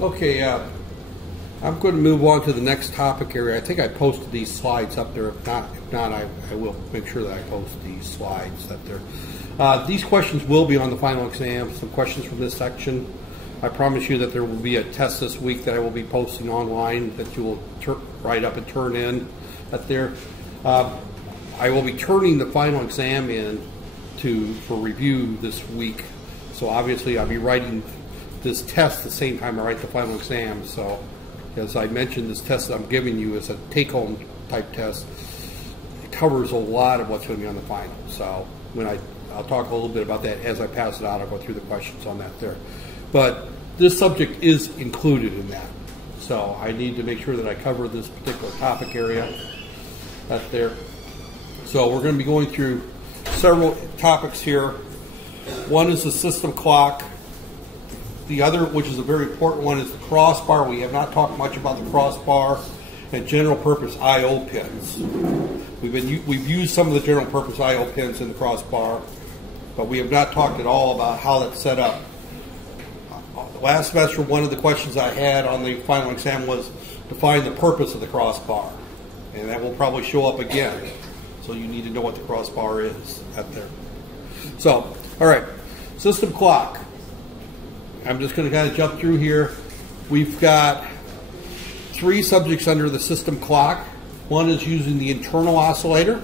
Okay, I'm going to move on to the next topic area. I think I posted these slides up there. If not, I will make sure that I post these slides up there. These questions will be on the final exam. Some questions from this section. I promise you that there will be a test this week that I will be posting online that you will write up and turn in up there. I will be turning the final exam in for review this week. So obviously I'll be writing this test the same time I write the final exam. So as I mentioned, this test that I'm giving you is a take-home type test. It covers a lot of what's going to be on the final. So I'll talk a little bit about that as I pass it out. I'll go through the questions on that there. But this subject is included in that. So I need to make sure that I cover this particular topic area up there. So we're going to be going through several topics here. One is the system clock. The other, which is a very important one, is the crossbar. We have not talked much about the crossbar and general purpose I/O pins. We've used some of the general purpose I/O pins in the crossbar, but we have not talked at all about how that's set up. Last semester, one of the questions I had on the final exam was define the purpose of the crossbar, and that will probably show up again. So you need to know what the crossbar is up there. So, all right, system clock. I'm just going to kind of jump through here. We've got 3 subjects under the system clock. One is using the internal oscillator.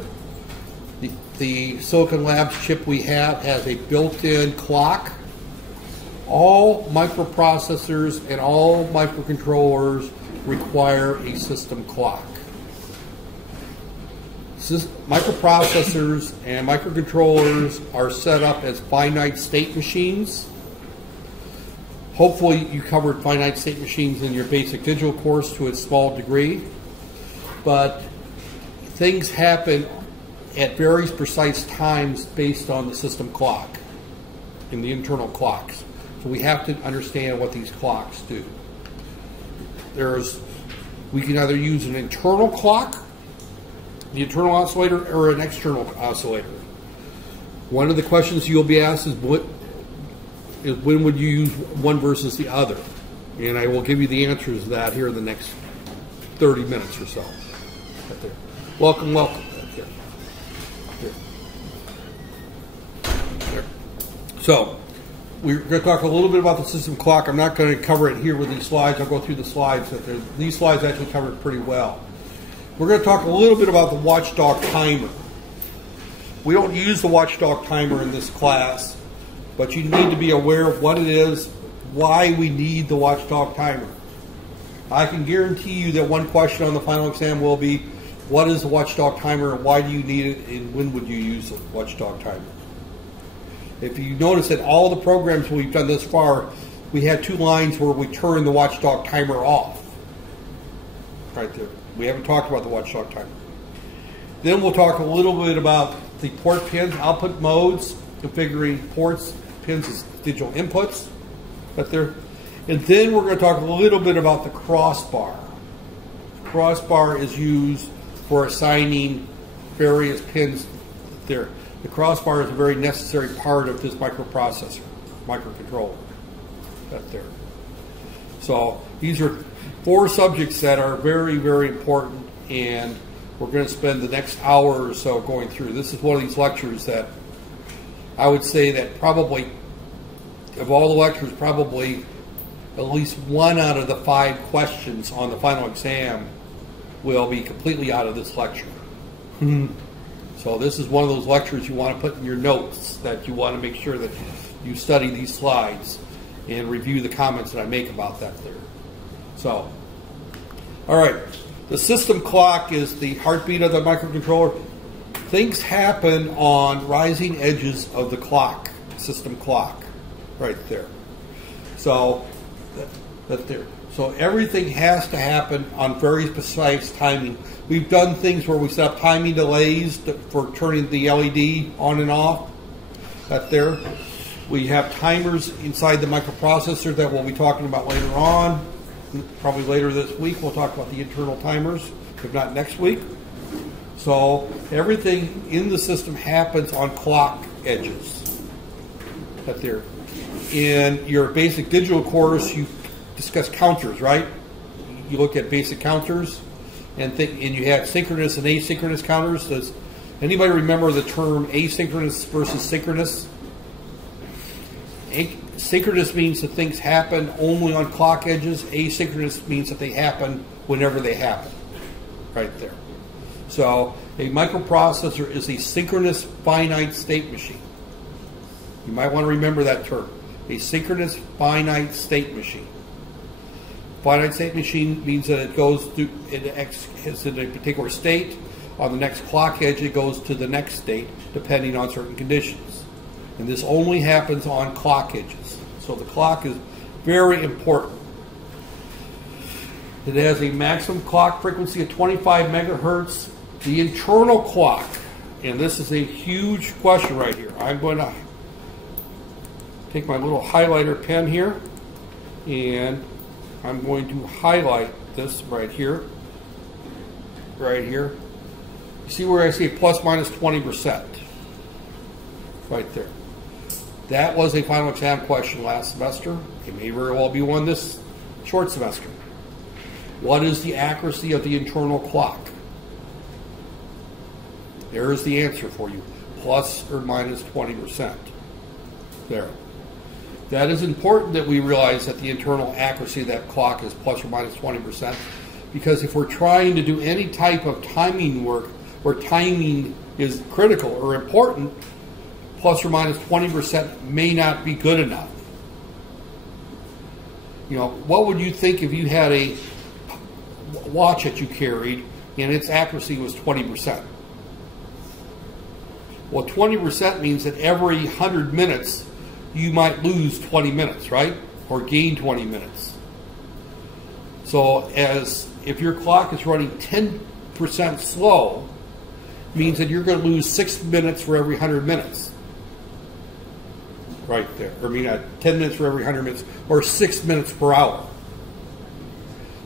The Silicon Labs chip we have has a built-in clock. All microprocessors and all microcontrollers require a system clock. Microprocessors and microcontrollers are set up as finite state machines. Hopefully you covered finite state machines in your basic digital course to a small degree, but things happen at very precise times based on the system clock and the internal clocks. So we have to understand what these clocks do. We can either use an internal clock, the internal oscillator, or an external oscillator. One of the questions you'll be asked is when would you use one versus the other? And I will give you the answers to that here in the next 30 minutes or so. Right there. Welcome. Right there. There. So, we're going to talk a little bit about the system clock. I'm not going to cover it here with these slides. I'll go through the slides. These slides actually cover it pretty well. We're going to talk a little bit about the watchdog timer. We don't use the watchdog timer in this class, but you need to be aware of what it is, why we need the watchdog timer. I can guarantee you that one question on the final exam will be, what is the watchdog timer and why do you need it and when would you use the watchdog timer? If you notice that all the programs we've done this far, we had 2 lines where we turn the watchdog timer off. Right there. We haven't talked about the watchdog timer. Then we'll talk a little bit about the port pins, output modes, configuring ports, pins as digital inputs. Right there. And then we're going to talk a little bit about the crossbar. The crossbar is used for assigning various pins there. The crossbar is a very necessary part of this microprocessor, microcontroller. Right there. So these are 4 subjects that are very, very important, and we're going to spend the next hour or so going through. This is one of these lectures that I would say that probably, of all the lectures, probably at least 1 out of the 5 questions on the final exam will be completely out of this lecture. So this is one of those lectures you want to put in your notes, that you want to make sure that you study these slides and review the comments that I make about that there. So, all right, the system clock is the heartbeat of the microcontroller. Things happen on rising edges of the clock, system clock, right there. So, that there. So everything has to happen on very precise timing. We've done things where we set up timing delays for turning the LED on and off. That there. We have timers inside the microprocessor that we'll be talking about later on. Probably later this week we'll talk about the internal timers, if not next week. So everything in the system happens on clock edges. That there. In your basic digital course, discussed counters, right? You look at basic counters, and you have synchronous and asynchronous counters. Does anybody remember the term asynchronous versus synchronous? Synchronous means that things happen only on clock edges. Asynchronous means that they happen whenever they happen. Right there. So a microprocessor is a synchronous finite state machine. You might want to remember that term. A synchronous finite state machine. Finite state machine means that it goes through, it's in a particular state. On the next clock edge, it goes to the next state, depending on certain conditions. And this only happens on clock edges. So the clock is very important. It has a maximum clock frequency of 25 megahertz. The internal clock, and this is a huge question right here. I'm going to take my little highlighter pen here, and I'm going to highlight this right here. Right here. You see where I say plus minus 20%? Right there. That was a final exam question last semester. It may very well be one this short semester. What is the accuracy of the internal clock? There is the answer for you. Plus or minus 20%. There. That is important that we realize that the internal accuracy of that clock is plus or minus 20%, because if we're trying to do any type of timing work where timing is critical or important, plus or minus 20% may not be good enough. You know, what would you think if you had a watch that you carried and its accuracy was 20%? Well, 20% means that every 100 minutes you might lose 20 minutes, right? Or gain 20 minutes. So as if your clock is running 10% slow, means that you're going to lose 6 minutes for every 100 minutes. Right there. Or 10 minutes for every 100 minutes, or 6 minutes per hour.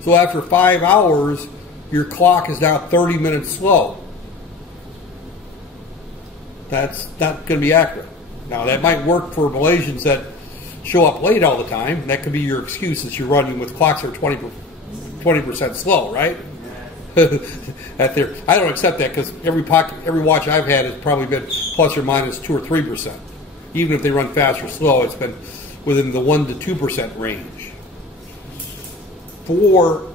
So after 5 hours, your clock is now 30 minutes slow. That's not going to be accurate. Now, that might work for Malaysians that show up late all the time. That could be your excuse that you're running with clocks that are 20% slow, right? I don't accept that, because every watch I've had has probably been plus or minus 2 or 3%. Even if they run fast or slow, it's been within the 1 to 2% range. For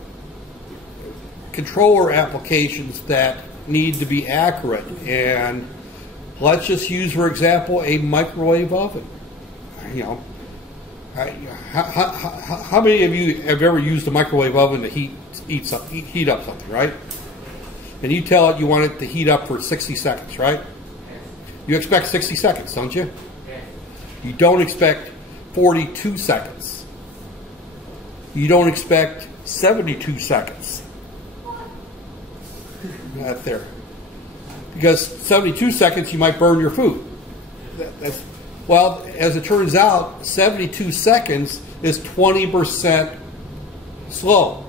controller applications that need to be accurate, and let's just use, for example, a microwave oven. You know, how many of you have ever used a microwave oven to heat up something, right? And you tell it you want it to heat up for 60 seconds, right? You expect 60 seconds, don't you? You don't expect 42 seconds. You don't expect 72 seconds. Not there. Because 72 seconds you might burn your food. Well, as it turns out, 72 seconds is 20% slow.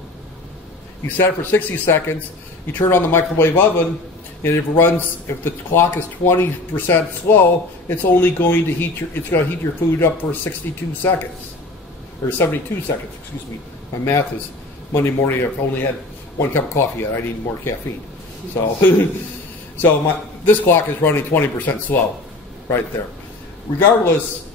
You set it for 60 seconds, you turn on the microwave oven, and if the clock is 20% slow, it's only going to heat your food up for 62 seconds. Or 72 seconds, excuse me. My math is Monday morning. I've only had 1 cup of coffee yet. I need more caffeine. So this clock is running 20% slow right there. Regardless,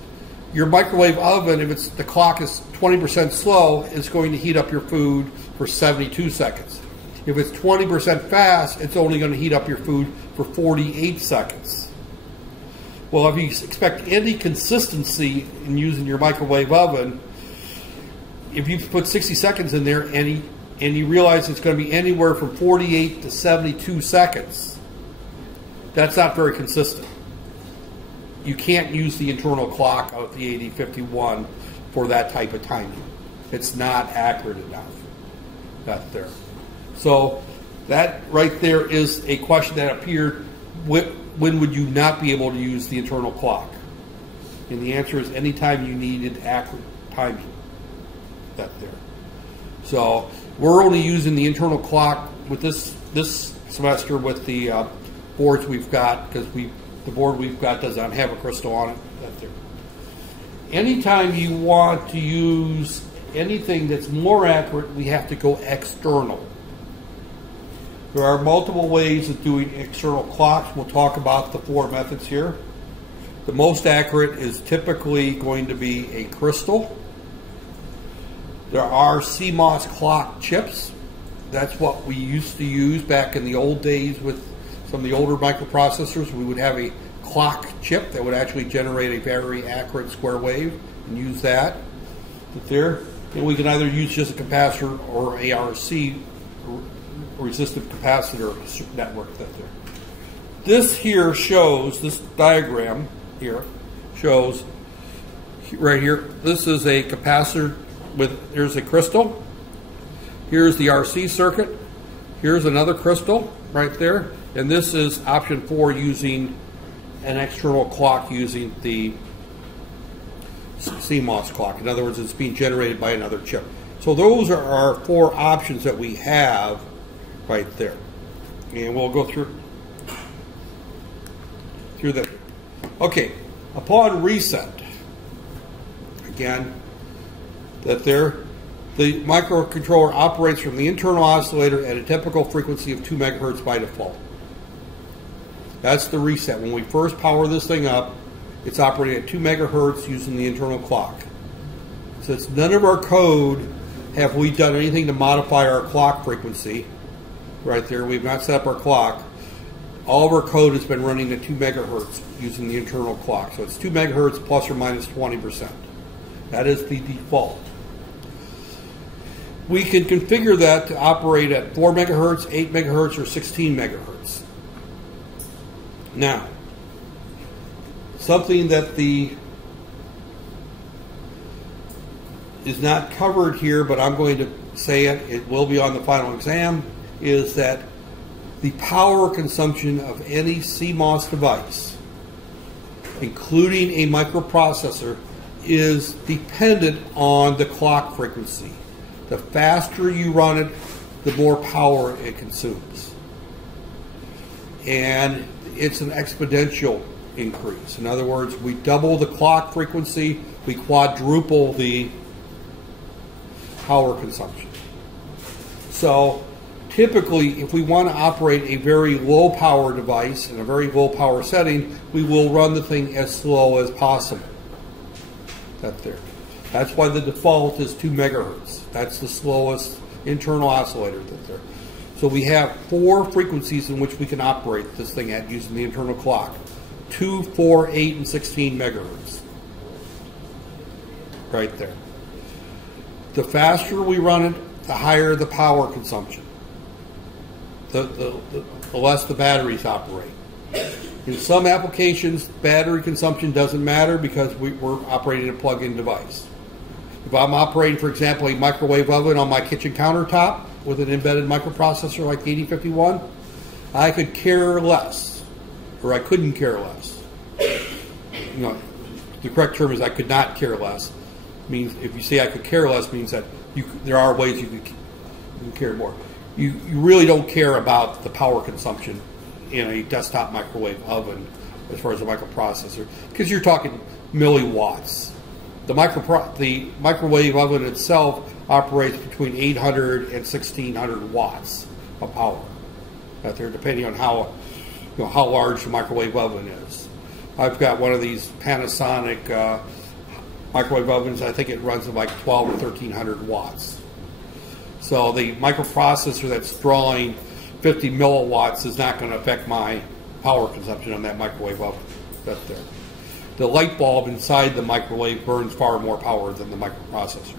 your microwave oven, if the clock is 20% slow, it's going to heat up your food for 72 seconds. If it's 20% fast, it's only going to heat up your food for 48 seconds. Well, if you expect any consistency in using your microwave oven, if you put 60 seconds in there and you realize it's going to be anywhere from 48 to 72 seconds, that's not very consistent. You can't use the internal clock of the 8051 for that type of timing. It's not accurate enough. That there. So that right there is a question that appeared. When would you not be able to use the internal clock? And the answer is anytime you needed accurate timing. That there. So we're only using the internal clock with this semester with the boards we've got, because the board we've got does not have a crystal on it. That there. Anytime you want to use anything that's more accurate, we have to go external. There are multiple ways of doing external clocks. We'll talk about the 4 methods here. The most accurate is typically going to be a crystal. There are CMOS clock chips. That's what we used to use back in the old days with some of the older microprocessors. We would have a clock chip that would actually generate a very accurate square wave and use that. But there, and we can either use just a capacitor or ARC, resistive capacitor network. That there. This here shows, this diagram here shows right here. This is a capacitor with, here's a crystal. Here's the RC circuit. Here's another crystal right there. And this is option 4, using an external clock using the CMOS clock. In other words, it's being generated by another chip. So those are our 4 options that we have right there. And we'll go through that. Okay, upon reset, again, that there, the microcontroller operates from the internal oscillator at a typical frequency of 2 megahertz by default. That's the reset. When we first power this thing up, it's operating at 2 megahertz using the internal clock. Since none of our code have we done anything to modify our clock frequency, right there, we've not set up our clock, all of our code has been running at 2 megahertz using the internal clock. So it's 2 megahertz plus or minus 20%. That is the default. We can configure that to operate at 4 megahertz, 8 megahertz, or 16 megahertz. Now, something that is not covered here, but I'm going to say it, it will be on the final exam, is that the power consumption of any CMOS device, including a microprocessor, is dependent on the clock frequency. The faster you run it, the more power it consumes. And it's an exponential increase. In other words, we double the clock frequency, we quadruple the power consumption. So typically, if we want to operate a very low power device in a very low power setting, we will run the thing as slow as possible. That's why the default is 2 megahertz. That's the slowest internal oscillator there. So we have 4 frequencies in which we can operate this thing at using the internal clock. 2, 4, 8, and 16 megahertz. Right there. The faster we run it, the higher the power consumption. The less the batteries operate. In some applications, battery consumption doesn't matter because we're operating a plug-in device. If I'm operating, for example, a microwave oven on my kitchen countertop with an embedded microprocessor like the 8051, I could care less, or I couldn't care less. You know, the correct term is I could not care less. Means if you say I could care less, means that there are ways you can care more. You really don't care about the power consumption in a desktop microwave oven as far as a microprocessor, because you're talking milliwatts. The microwave oven itself operates between 800 and 1600 watts of power out there, depending on how large the microwave oven is. I've got one of these Panasonic microwave ovens. I think it runs at like 12 or 1300 watts. So the microprocessor that's drawing 50 milliwatts is not going to affect my power consumption on that microwave oven. That's there. The light bulb inside the microwave burns far more power than the microprocessor.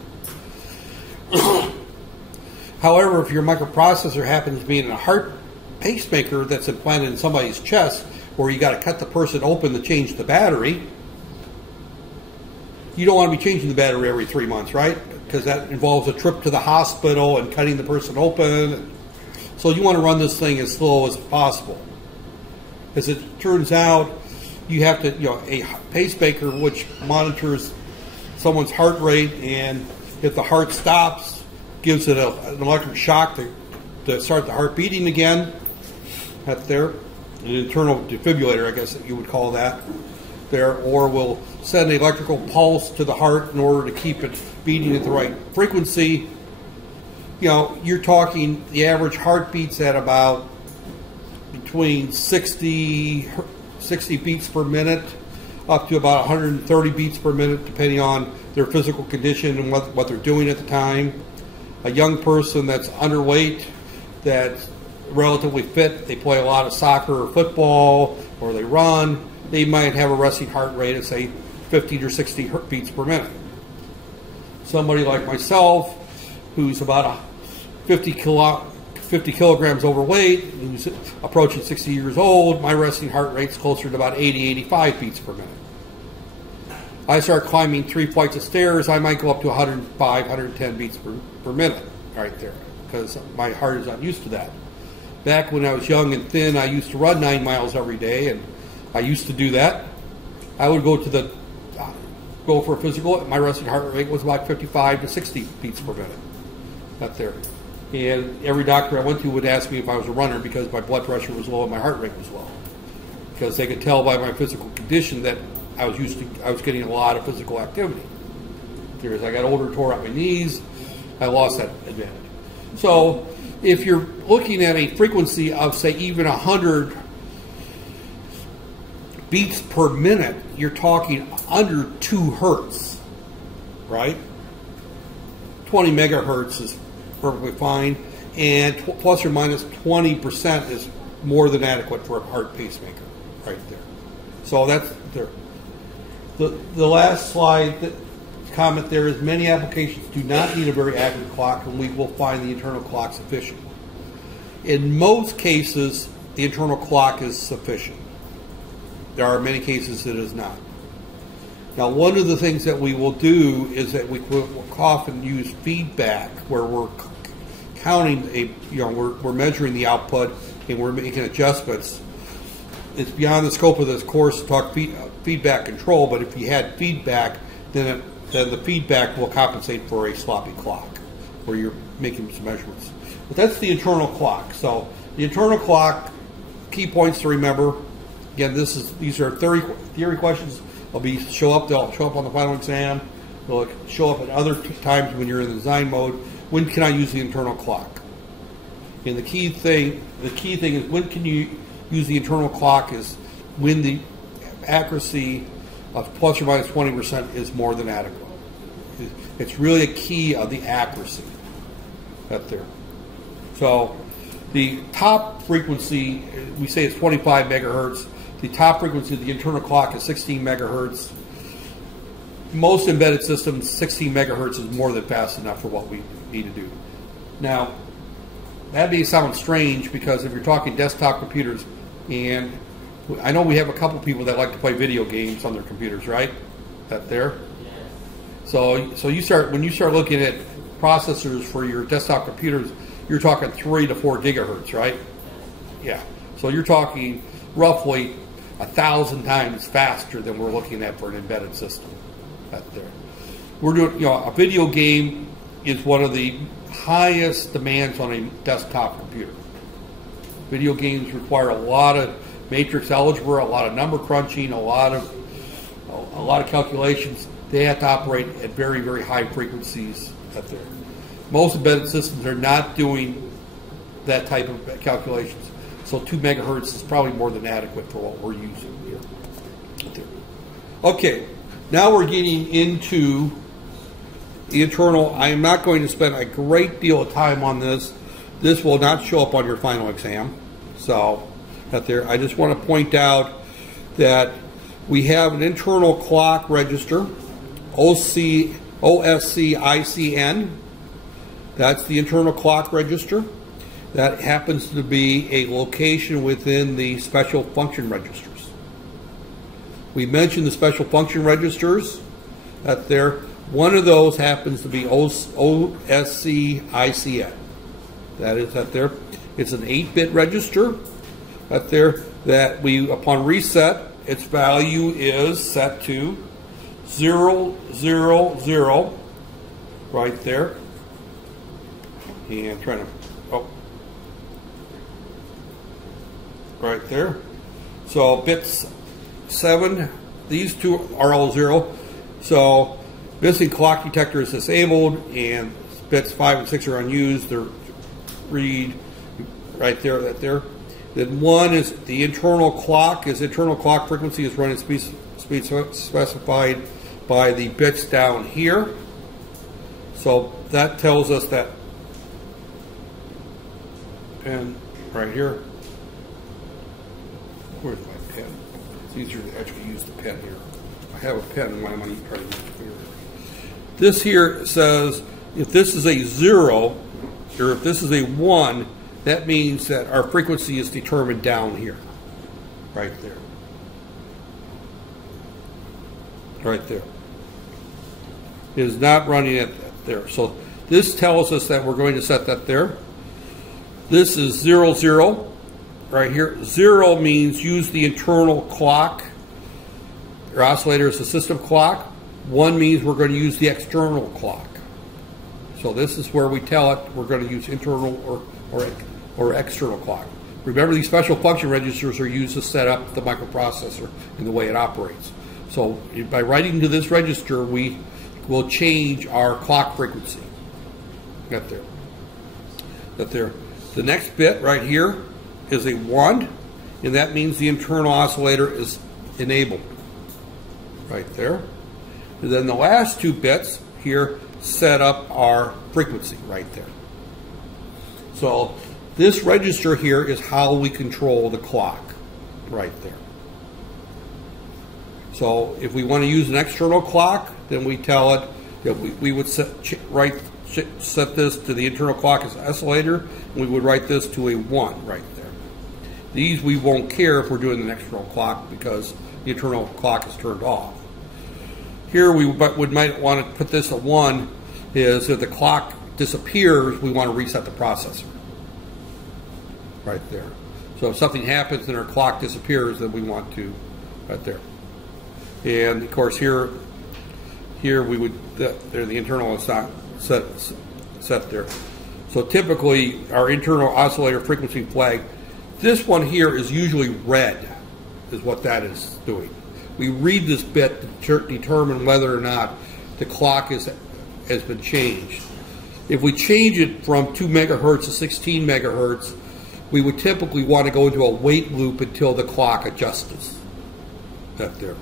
However, if your microprocessor happens to be in a heart pacemaker that's implanted in somebody's chest, where you got to cut the person open to change the battery, you don't want to be changing the battery every 3 months, right? Because that involves a trip to the hospital and cutting the person open. So you want to run this thing as slow as possible. As it turns out, you have to, a pacemaker which monitors someone's heart rate, and if the heart stops, gives it an electric shock to start the heart beating again. That's there. An internal defibrillator, I guess you would call that. there, or will send an electrical pulse to the heart in order to keep it beating at the right frequency. You know, you're talking the average heartbeat's at about between 60 beats per minute up to about 130 beats per minute, depending on their physical condition and what they're doing at the time. A young person that's underweight, that's relatively fit, they play a lot of soccer or football, or they run, they might have a resting heart rate of, say, 50 or 60 beats per minute. Somebody like myself, who's about 50 kilograms overweight, who's approaching 60 years old, my resting heart rate's closer to about 80, 85 beats per minute. I start climbing 3 flights of stairs, I might go up to 105, 110 beats per minute right there, because my heart is not used to that. Back when I was young and thin, I used to run 9 miles every day, and I used to do that. I would go for a physical, my resting heart rate was about 55 to 60 beats per minute. Up there. And every doctor I went to would ask me if I was a runner because my blood pressure was low and my heart rate was low. Because they could tell by my physical condition that I was getting a lot of physical activity. As I got older, tore out my knees, I lost that advantage. So if you're looking at a frequency of, say, even 100 beats per minute, you're talking under 2 hertz, right? 20 megahertz is perfectly fine, and plus or minus 20% is more than adequate for a heart pacemaker, right there. So that's there. The last slide, comment there is many applications do not need a very accurate clock, and we will find the internal clock sufficient. In most cases, the internal clock is sufficient. There are many cases it is not. Now, one of the things that we will do is that we will often use feedback, where we're counting we're measuring the output and we're making adjustments. It's beyond the scope of this course to talk feedback control, but if you had feedback, then the feedback will compensate for a sloppy clock, where you're making some measurements. But that's the internal clock. So the internal clock, key points to remember. Again, these are theory questions. They'll show up on the final exam. They'll show up at other times when you're in the design mode. When can I use the internal clock? And the key thing is, when can you use the internal clock is when the accuracy of plus or minus 20% is more than adequate. It's really a key of the accuracy up there. So the top frequency, we say it's 25 megahertz. The top frequency of the internal clock is 16 megahertz. Most embedded systems, 16 megahertz is more than fast enough for what we need to do. Now, that may sound strange, because if you're talking desktop computers, and I know we have a couple people that like to play video games on their computers, right? That there? So when you start looking at processors for your desktop computers, you're talking 3 to 4 gigahertz, right? Yeah. So you're talking roughly 1,000 times faster than we're looking at for an embedded system. That there. We're doing, a video game is one of the highest demands on a desktop computer. Video games require a lot of matrix algebra, a lot of number crunching, a lot of calculations. They have to operate at very, very high frequencies out there. Most embedded systems are not doing that type of calculations. So 2 megahertz is probably more than adequate for what we're using here. Okay, now we're getting into the internal. I am not going to spend a great deal of time on this. This will not show up on your final exam. So, out there, I just want to point out that we have an internal clock register, OSC-ICN. That's the internal clock register. That happens to be a location within the special function registers. We mentioned the special function registers. That there. One of those happens to be OSC-ICN. That is that there. It's an 8-bit register. That there. That we, upon reset, its value is set to 000, right there. And trying to, right there. So bits 7 these two are all 0. So missing clock detector is disabled, and bits 5 and 6 are unused. They're read right there, that there. Then 1 is the internal clock. Internal clock frequency is running speed specified by the bits down here. So that tells us that pen right here. Where's my pen? It's easier to actually use the pen here. I have a pen when I'm going to try to use the finger. This here says if this is a 0 or if this is a 1, that means that our frequency is determined down here. Right there. Right there. It is not running at there. So this tells us that we're going to set that there. This is 0, 0. Right here. 0 means use the internal clock. Your oscillator is the system clock. 1 means we're going to use the external clock. So this is where we tell it we're going to use internal or external clock. Remember, these special function registers are used to set up the microprocessor and the way it operates. So by writing to this register, we will change our clock frequency. Got there. Got there. The next bit right here is a 1, and that means the internal oscillator is enabled. Right there. And then the last 2 bits here set up our frequency right there. So this register here is how we control the clock right there. So if we want to use an external clock, then we tell it that we would set this to the internal clock as oscillator, and we would write this to a 1 right there. These we won't care if we're doing an external clock because the internal clock is turned off. Here we might want to put this at 1 is if the clock disappears, we want to reset the processor. Right there. So if something happens and our clock disappears, then we want to, right there. And of course here we would, there the internal is not set there. So typically our internal oscillator frequency flag, this one here is usually red, is what that is doing. We read this bit to determine whether or not the clock has been changed. If we change it from 2 megahertz to 16 megahertz, we would typically want to go into a wait loop until the clock adjusts. That there,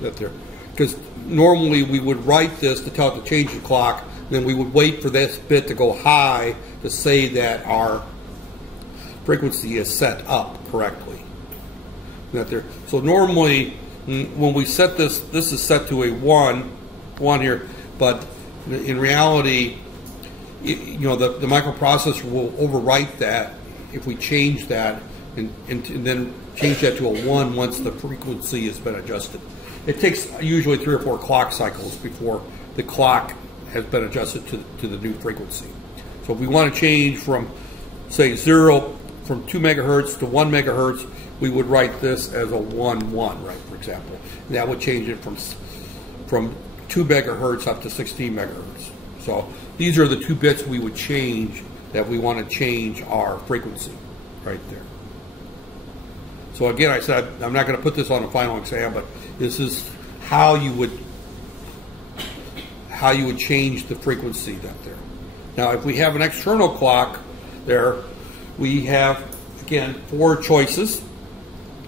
that there. Because normally we would write this to tell it to change the clock, then we would wait for this bit to go high to say that our frequency is set up correctly. That there. So normally when we set this, this is set to a 1 here, but in reality, you know, the microprocessor will overwrite that if we change that and then change that to a 1 once the frequency has been adjusted. It takes usually 3 or 4 clock cycles before the clock has been adjusted to the new frequency. So if we want to change from, say, from 2 megahertz to 1 megahertz, we would write this as a 1, 1, right, for example. And that would change it from 2 megahertz up to 16 megahertz. So these are the 2 bits we would change that we want to change our frequency right there. So again, I said I'm not going to put this on a final exam, but this is how you would change the frequency that there. Now, if we have an external clock there, we have again 4 choices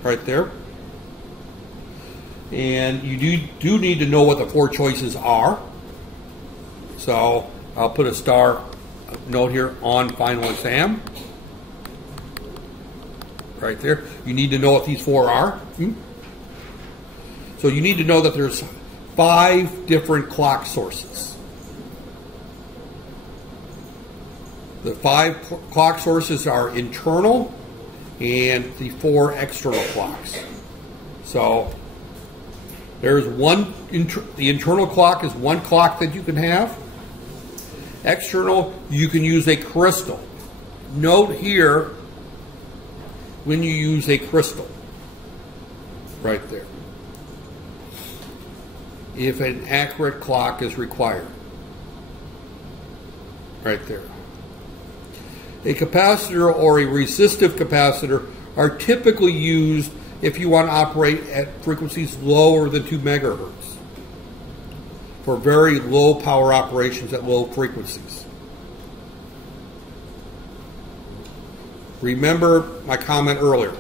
right there, and you do need to know what the 4 choices are. So I'll put a star note here on final exam. Right there. You need to know what these 4 are. So you need to know that there's 5 different clock sources. The 5 clock sources are internal and the 4 external clocks. So there's one, the internal clock is 1 clock that you can have. External, you can use a crystal. Note here when you use a crystal, right there, if an accurate clock is required, right there. A capacitor or a resistive capacitor are typically used if you want to operate at frequencies lower than 2 megahertz for very low power operations at low frequencies. Remember my comment earlier.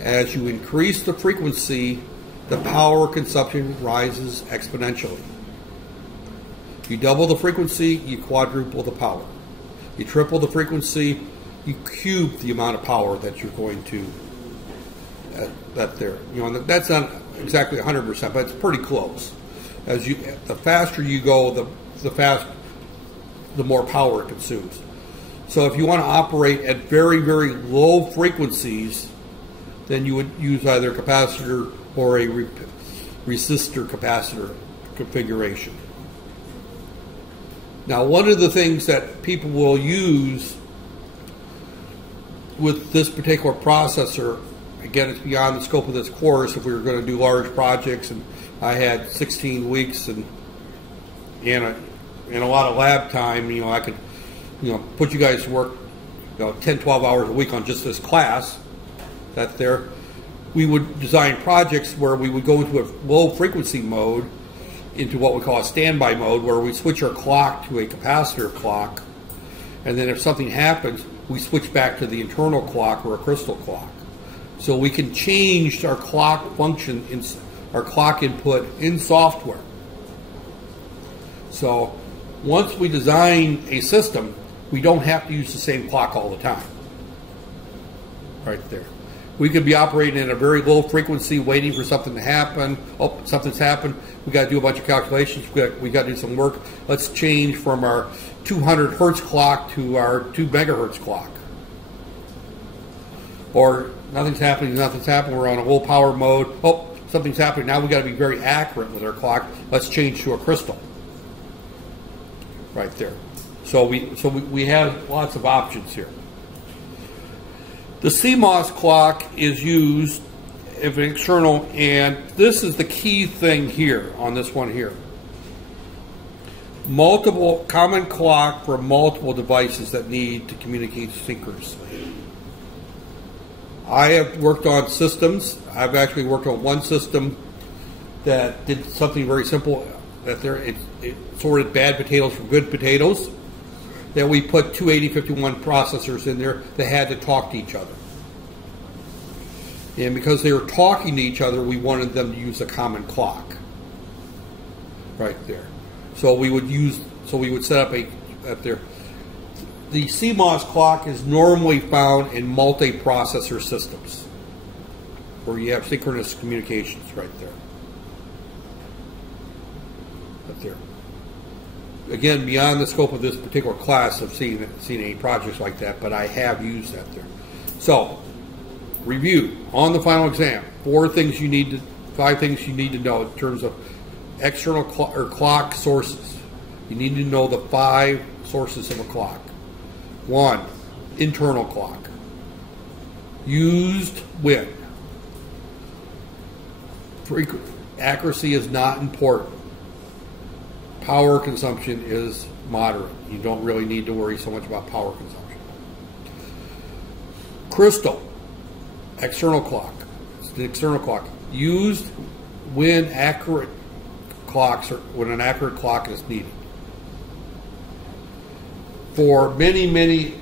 As you increase the frequency, the power consumption rises exponentially. You double the frequency, you quadruple the power. You triple the frequency, you cube the amount of power that you're going to that's not exactly 100%, but it's pretty close. The faster you go, the more power it consumes. So if you want to operate at very, very low frequencies, then you would use either a capacitor or a resistor capacitor configuration. Now, one of the things that people will use with this particular processor, again, it's beyond the scope of this course. If we were going to do large projects, and I had 16 weeks and a lot of lab time, I could, put you guys to work, 10, 12 hours a week on just this class. We would design projects where we would go into a low frequency mode, into what we call a standby mode, where we switch our clock to a capacitor clock, and then if something happens, we switch back to the internal clock or a crystal clock. So we can change our clock function, our clock input in software. So once we design a system, we don't have to use the same clock all the time. Right there. We could be operating at a very low frequency, waiting for something to happen. Oh, something's happened. We got to do a bunch of calculations. We got to do some work. Let's change from our 200 hertz clock to our 2 megahertz clock. Or nothing's happening. We're on a low power mode. Oh, something's happening. Now we got to be very accurate with our clock. Let's change to a crystal. Right there. So we have lots of options here. The CMOS clock is used if an external, and this is the key thing here on this one here. Multiple common clock for multiple devices that need to communicate synchronously. I have worked on systems. I've actually worked on one system that did something very simple. It sorted bad potatoes from good potatoes. That we put two 8051 processors in there that had to talk to each other. And because they were talking to each other, we wanted them to use a common clock. Right there. So we would set up the CMOS clock is normally found in multi-processor systems where you have synchronous communications right there. Right there. Again, beyond the scope of this particular class of seeing any projects like that, but I have used that there. So, review on the final exam. 5 things you need to know in terms of external clock sources. You need to know the 5 sources of a clock. 1, internal clock. Used when? Accuracy is not important. Power consumption is moderate. You don't really need to worry so much about power consumption. Crystal, external clock. It's the external clock. Used when an accurate clock is needed. For many, many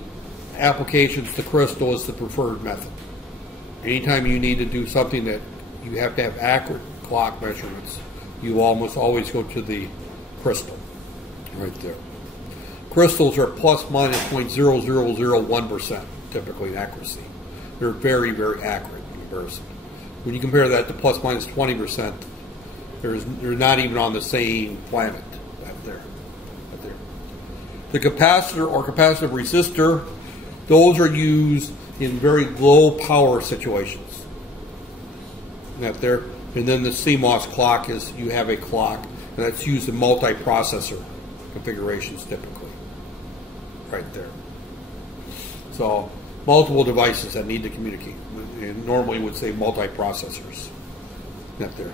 applications, the crystal is the preferred method. Anytime you need to do something that you have to have accurate clock measurements, you almost always go to the crystal, right there. Crystals are plus minus 0.0001% typically in accuracy. They're very, very accurate in comparison. When you compare that to plus minus 20%, they're not even on the same planet. Right there. Right there. The capacitor or capacitive resistor, those are used in very low power situations. Right there. And then the CMOS clock is you have a clock. And that's used in multi-processor configurations typically. Right there. So, multiple devices that need to communicate. And normally would say multi-processors. Right there.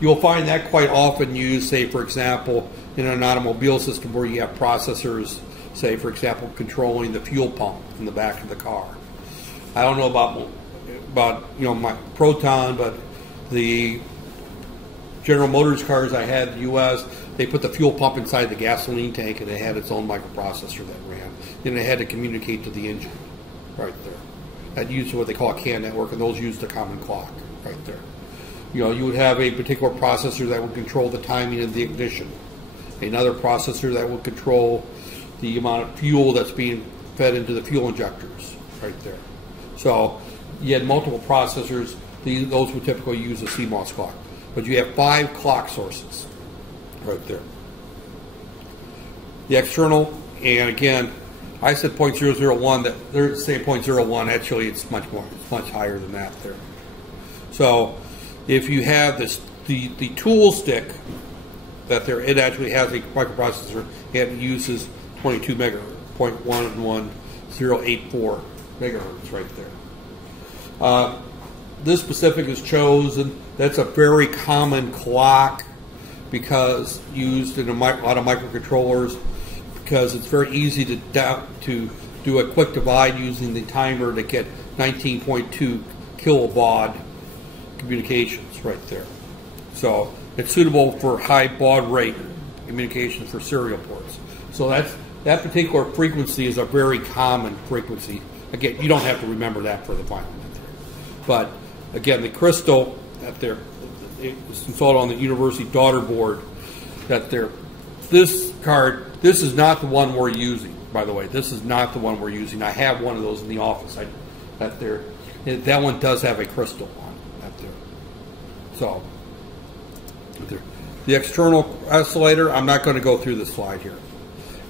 You'll find that quite often used, say, for example, in an automobile system where you have processors, say, for example, controlling the fuel pump in the back of the car. I don't know about about, you know, my Proton, but the General Motors cars I had in the U.S., they put the fuel pump inside the gasoline tank, and it had its own microprocessor that ran. And it had to communicate to the engine right there. That used what they call a CAN network, and those used a common clock right there. You know, you would have a particular processor that would control the timing of the ignition. Another processor that would control the amount of fuel that's being fed into the fuel injectors right there. So you had multiple processors. Those would typically use a CMOS clock. But you have 5 clock sources right there. The external, and again, I said 0.001, that they're saying 0.01, actually it's much more, it's much higher than that there. So if you have this, the tool stick that there, it actually has a microprocessor, and it uses 22 megahertz, 0.11084 megahertz right there. This specific is chosen. That's a very common clock because used in a lot of microcontrollers, because it's very easy to do a quick divide using the timer to get 19.2 kilobaud communications right there. So it's suitable for high baud rate communications for serial ports. So that particular frequency is a very common frequency. Again, you don't have to remember that for the final method. But again, the crystal that there is installed on the university daughter board, that there, this card, this is not the one we're using, by the way. This is not the one we're using. I have one of those in the office. That one does have a crystal on it, that there. So the external oscillator, I'm not going to go through this slide here.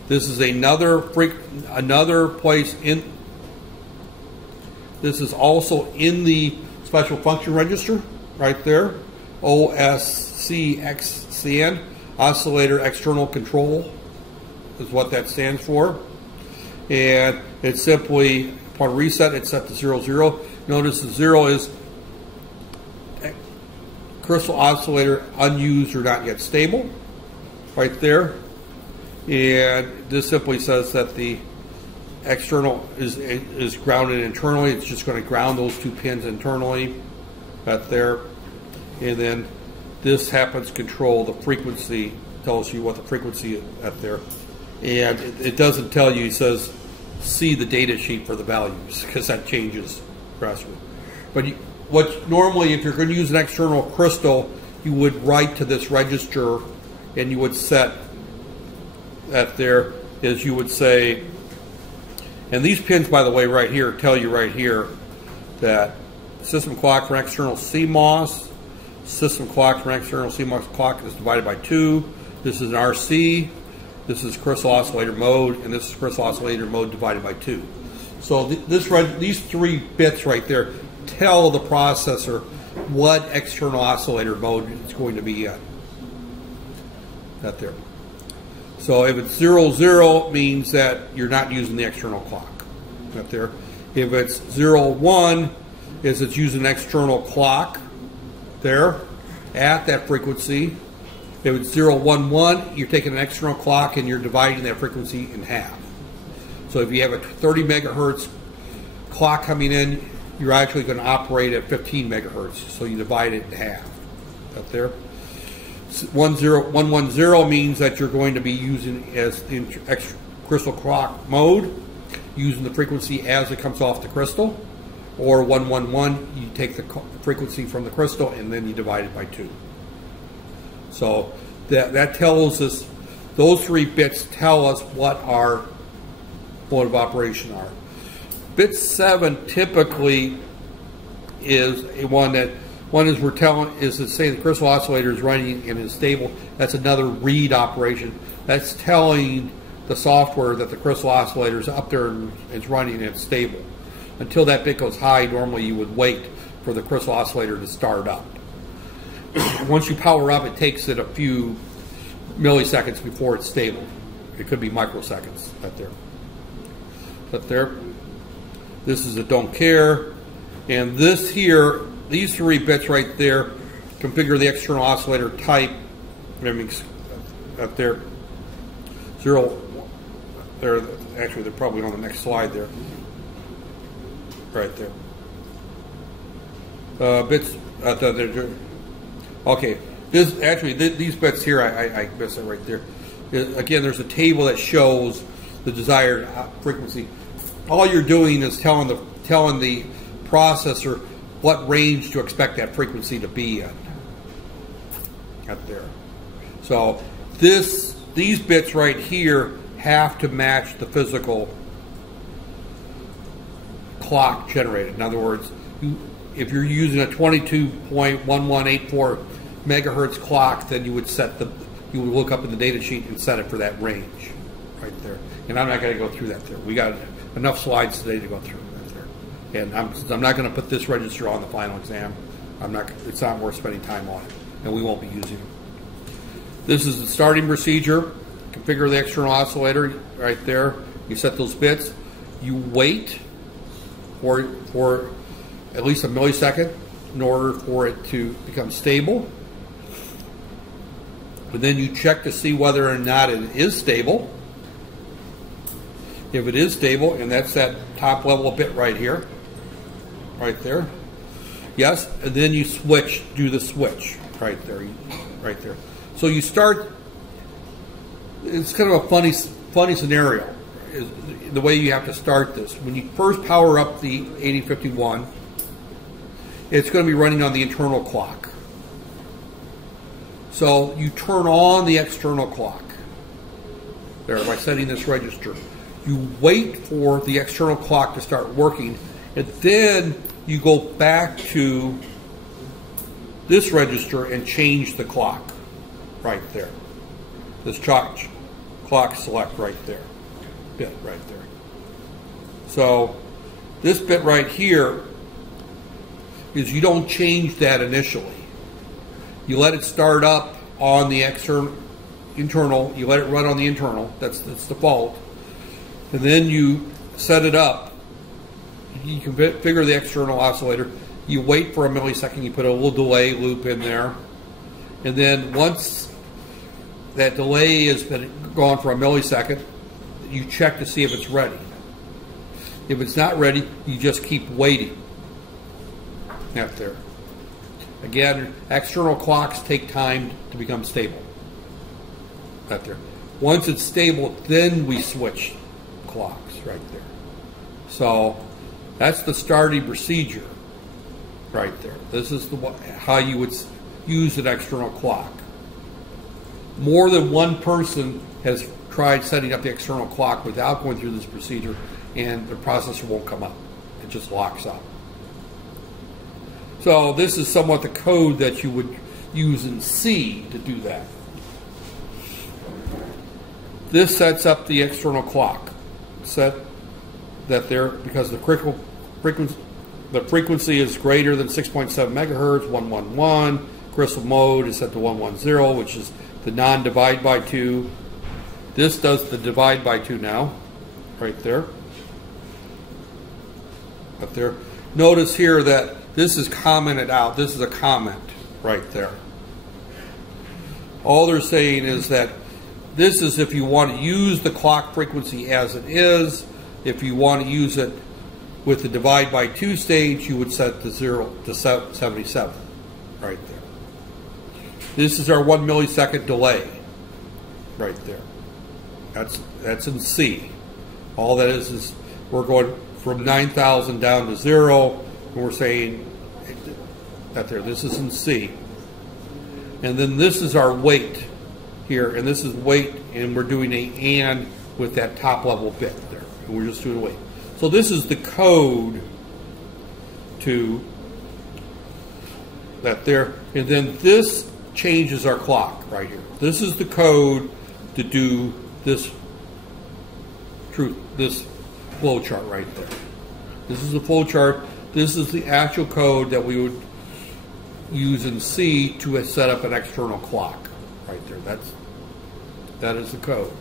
This is another place in. This is also in the special function register right there. OSCXCN, oscillator external control, is what that stands for. And it's simply, upon reset, it's set to 00. Notice the 0 is crystal oscillator unused or not yet stable, right there. And this simply says that the external is grounded internally. It's just going to ground those 2 pins internally, right there. And then this happens to control the frequency, tells you what the frequency is at there. And it doesn't tell you, it says see the data sheet for the values, because that changes drastically. But what normally, if you're going to use an external crystal, you would write to this register and you would set that there, is you would say, and these pins, by the way, right here tell you right here that system clock for external CMOS, system clock for external CMOS clock is divided by 2. This is an RC. This is crystal oscillator mode, and this is crystal oscillator mode divided by 2. So these 3 bits right there tell the processor what external oscillator mode it's going to be in. That there. So if it's 00, means that you're not using the external clock. Right there. If it's 01, is it's using an external clock there at that frequency. If it's 011, you're taking an external clock and you're dividing that frequency in half. So if you have a 30 megahertz clock coming in, you're actually going to operate at 15 megahertz. So you divide it in half. Up there. 110 means that you're going to be using as in crystal clock mode, using the frequency as it comes off the crystal. Or 111, you take the frequency from the crystal and then you divide it by 2. So that tells us, those 3 bits tell us what our mode of operation are. Bit 7 typically is one is it's saying the crystal oscillator is running and is stable. That's another read operation. That's telling the software that the crystal oscillator is up there and is running and it's stable. Until that bit goes high, normally you would wait for the crystal oscillator to start up. Once you power up, it takes it a few milliseconds before it's stable. It could be microseconds. Right there. Right there. This is a don't care. And this here, these 3 bits right there, configure the external oscillator type. Up there. 0. There. Actually, they're probably on the next slide there. Right there. bits. Okay, these bits here, I missed it right there. Again, there's a table that shows the desired frequency. All you're doing is telling the processor what range to expect that frequency to be in. Up there. So these bits right here have to match the physical clock generated. In other words, if you're using a 22.1184 megahertz clock, then you would look up in the data sheet and set it for that range right there. And I'm not going to go through that there. We got enough slides today to go through that there. And I'm not going to put this register on the final exam. It's not worth spending time on it, and we won't be using it. This is the starting procedure. Configure the external oscillator right there. You set those bits. You wait for at least a millisecond in order for it to become stable. And then you check to see whether or not it is stable. If it is stable, and that's that top level bit right here, right there. Yes, and then you do the switch right there, right there. So you start. It's kind of a funny scenario, is the way you have to start this. When you first power up the 8051, it's going to be running on the internal clock. So you turn on the external clock there by setting this register. You wait for the external clock to start working, and then you go back to this register and change the clock right there. This clock select right there, bit right there. So this bit right here is you don't change that initially. You let it start up on the internal. You let it run on the internal. That's default. And then you set it up. You configure the external oscillator. You wait for a millisecond. You put a little delay loop in there. And then once that delay has been gone for a millisecond, you check to see if it's ready. If it's not ready, you just keep waiting. Out there. Again, external clocks take time to become stable. Out there. Once it's stable, then we switch clocks right there. So that's the starting procedure right there. This is how you would use an external clock. More than one person has tried setting up the external clock without going through this procedure, and the processor won't come up. It just locks up. So this is somewhat the code that you would use in C to do that. This sets up the external clock. Set that there because the frequency is greater than 6.7 megahertz, 111. Crystal mode is set to 110, which is the non-divide by 2. This does the divide by 2 now, right there. Up there. Notice here that this is commented out. This is a comment right there. All they're saying is that this is if you want to use the clock frequency as it is. If you want to use it with the divide by 2 stage, you would set the 0 to 77 right there. This is our 1 millisecond delay right there. That's in C. All that is we're going from 9,000 down to 0. And we're saying that there. This is in C. And then this is our wait here, and this is wait, and we're doing a AND with that top level bit there. And we're just doing a wait. So this is the code to that there. And then this changes our clock right here. This is the code to do this flow chart right there. This is the flow chart. This is the actual code that we would use in C to set up an external clock right there. That is the code.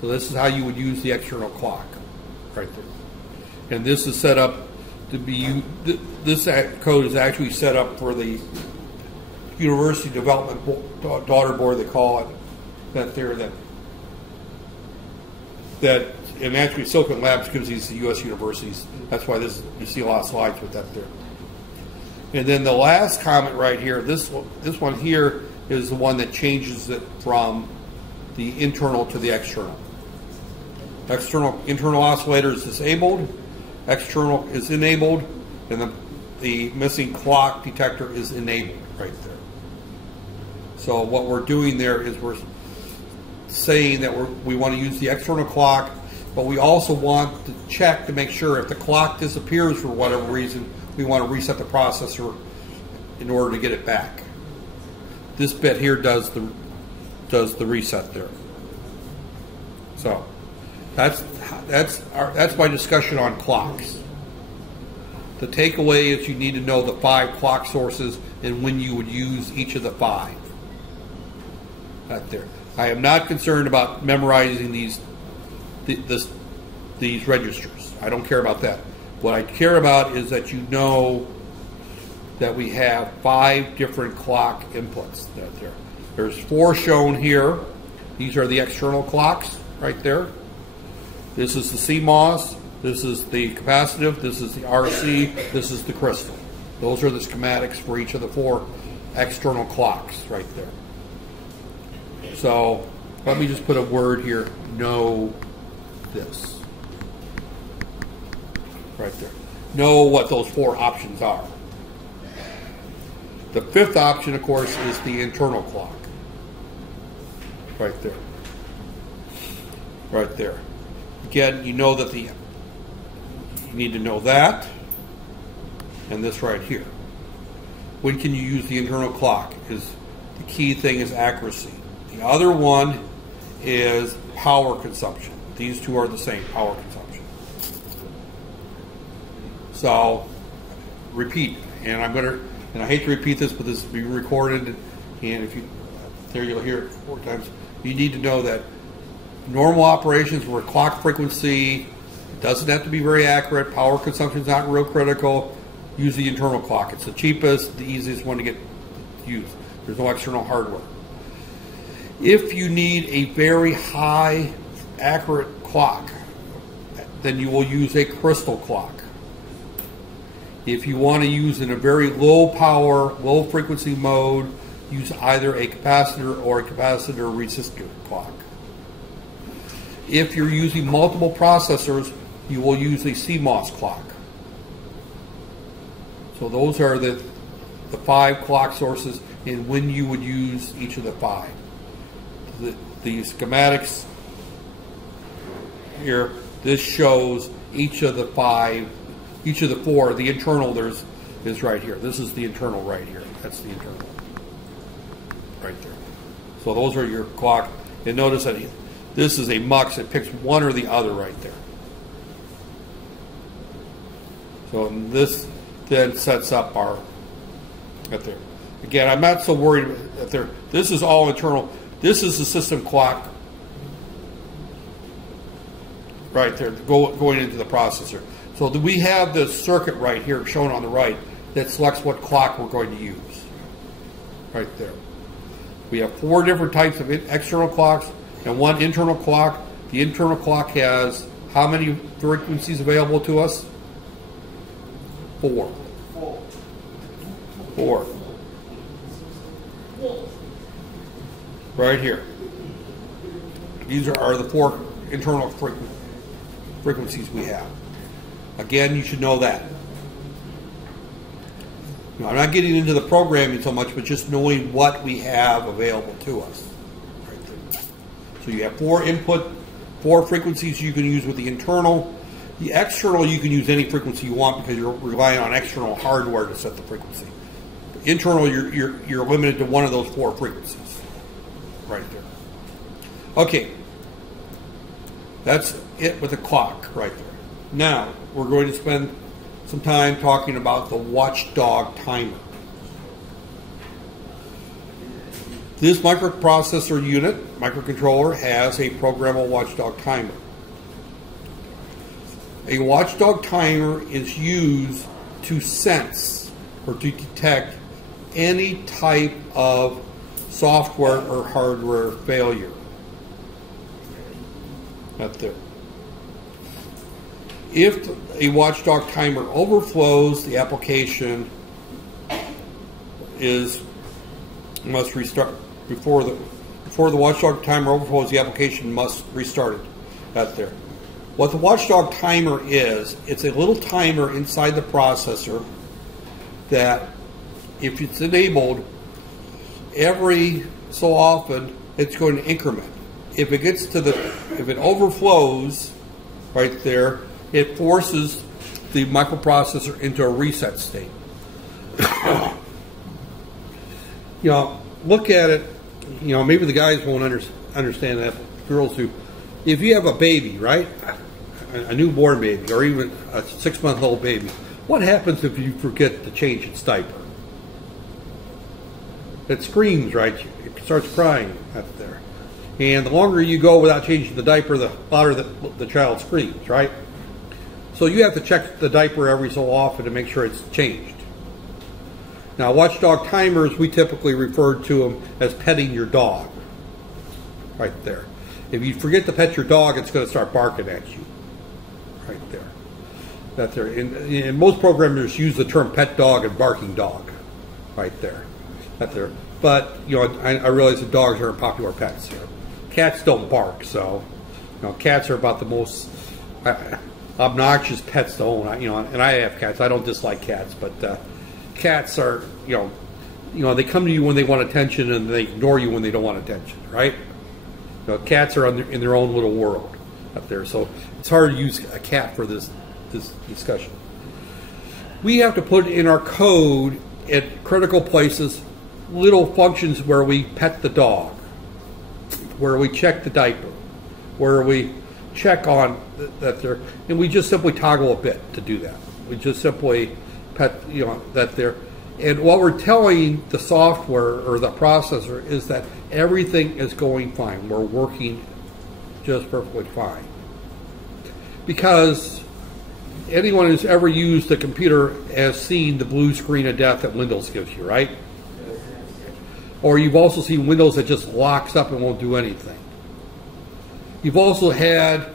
So this is how you would use the external clock right there. And this is set up to be, this code is actually set up for the University Development Daughter Board, they call it, and actually Silicon Labs gives these to U.S. universities. That's why you see a lot of slides with that there. And then the last comment right here, this one here is the one that changes it from the internal to the external. Internal oscillator is disabled, external is enabled, and the missing clock detector is enabled right there. So what we're doing there is we're saying that we want to use the external clock, but we also want to check to make sure if the clock disappears for whatever reason, we want to reset the processor in order to get it back. This bit here does the reset there. So that's my discussion on clocks. The takeaway is you need to know the 5 clock sources and when you would use each of the 5. Right there. I am not concerned about memorizing these registers. I don't care about that. What I care about is that you know that we have 5 different clock inputs right there. There's 4 shown here. These are the external clocks right there. This is the CMOS. This is the capacitive. This is the RC. This is the crystal. Those are the schematics for each of the 4 external clocks right there. So let me just put a word here. Know this. Right there. Know what those 4 options are. The 5th option, of course, is the internal clock. Right there. Right there. Again, you know that you need to know that and this right here. When can you use the internal clock? Is the key thing is accuracy. The other one is power consumption. These 2 are the same, power consumption. So, repeat, and I hate to repeat this, but this will be recorded, and if you, there you'll hear it 4 times. You need to know that normal operations where clock frequency doesn't have to be very accurate, power consumption is not real critical, use the internal clock. It's the cheapest, the easiest one to get used. There's no external hardware. If you need a very high accurate clock, then you will use a crystal clock. If you want to use in a very low power, low frequency mode, use either a capacitor or a capacitor resistor clock. If you're using multiple processors, you will use a CMOS clock. So those are the 5 clock sources and when you would use each of the 5. The schematics here, this shows each of the 5, each of the 4. The internal is right here. This is the internal right here. That's the internal right there. So those are your clock. And notice that this is a mux. It picks one or the other right there. So this then sets up our right there. Again, I'm not so worried that there. This is all internal. This is the system clock right there going into the processor. So we have the circuit right here shown on the right that selects what clock we're going to use. Right there. We have 4 different types of external clocks and 1 internal clock. The internal clock has how many frequencies available to us? 4. 4. Right here. These are the 4 internal frequencies we have. Again, you should know that. Now, I'm not getting into the programming so much, but just knowing what we have available to us. Right there. So you have 4 input, 4 frequencies you can use with the internal. The external, you can use any frequency you want because you're relying on external hardware to set the frequency. The internal, you're limited to one of those 4 frequencies. Right there. Okay. That's it with the clock right there. Now, we're going to spend some time talking about the watchdog timer. This microprocessor unit, microcontroller, has a programmable watchdog timer. A watchdog timer is used to sense or to detect any type of software or hardware failure. Right there. If a watchdog timer overflows, the application is must restart before the watchdog timer overflows. The application must restart it. That's there. What the watchdog timer is, it's a little timer inside the processor that, if it's enabled, every so often it's going to increment. If it overflows right there, it forces the microprocessor into a reset state. Look at it. Maybe the guys won't understand that. Girls do. If you have a baby, right, a newborn baby, or even a 6-month-old baby, what happens if you forget to change its diaper? It screams, right? It starts crying out there. And the longer you go without changing the diaper, the louder the child screams, right? So you have to check the diaper every so often to make sure it's changed. Now, watchdog timers, we typically refer to them as petting your dog, right there. If you forget to pet your dog, it's going to start barking at you, right there. That's there. And most programmers use the term pet dog and barking dog, right there. That's there. But I realize that dogs aren't popular pets here. Cats don't bark, so cats are about the most obnoxious pets to own. And I have cats. I don't dislike cats, but cats are they come to you when they want attention and they ignore you when they don't want attention, right? Cats are in their own little world up there, so it's hard to use a cat for this discussion. We have to put in our code at critical places little functions where we pet the dog, where we check the diaper, where we check on that there, and we just simply toggle a bit to do that. We just simply pet that there. And what we're telling the software or the processor is that everything is going fine. We're working just perfectly fine. Because anyone who's ever used a computer has seen the blue screen of death that Windows gives you, right? Or you've also seen Windows that just locks up and won't do anything. You've also had,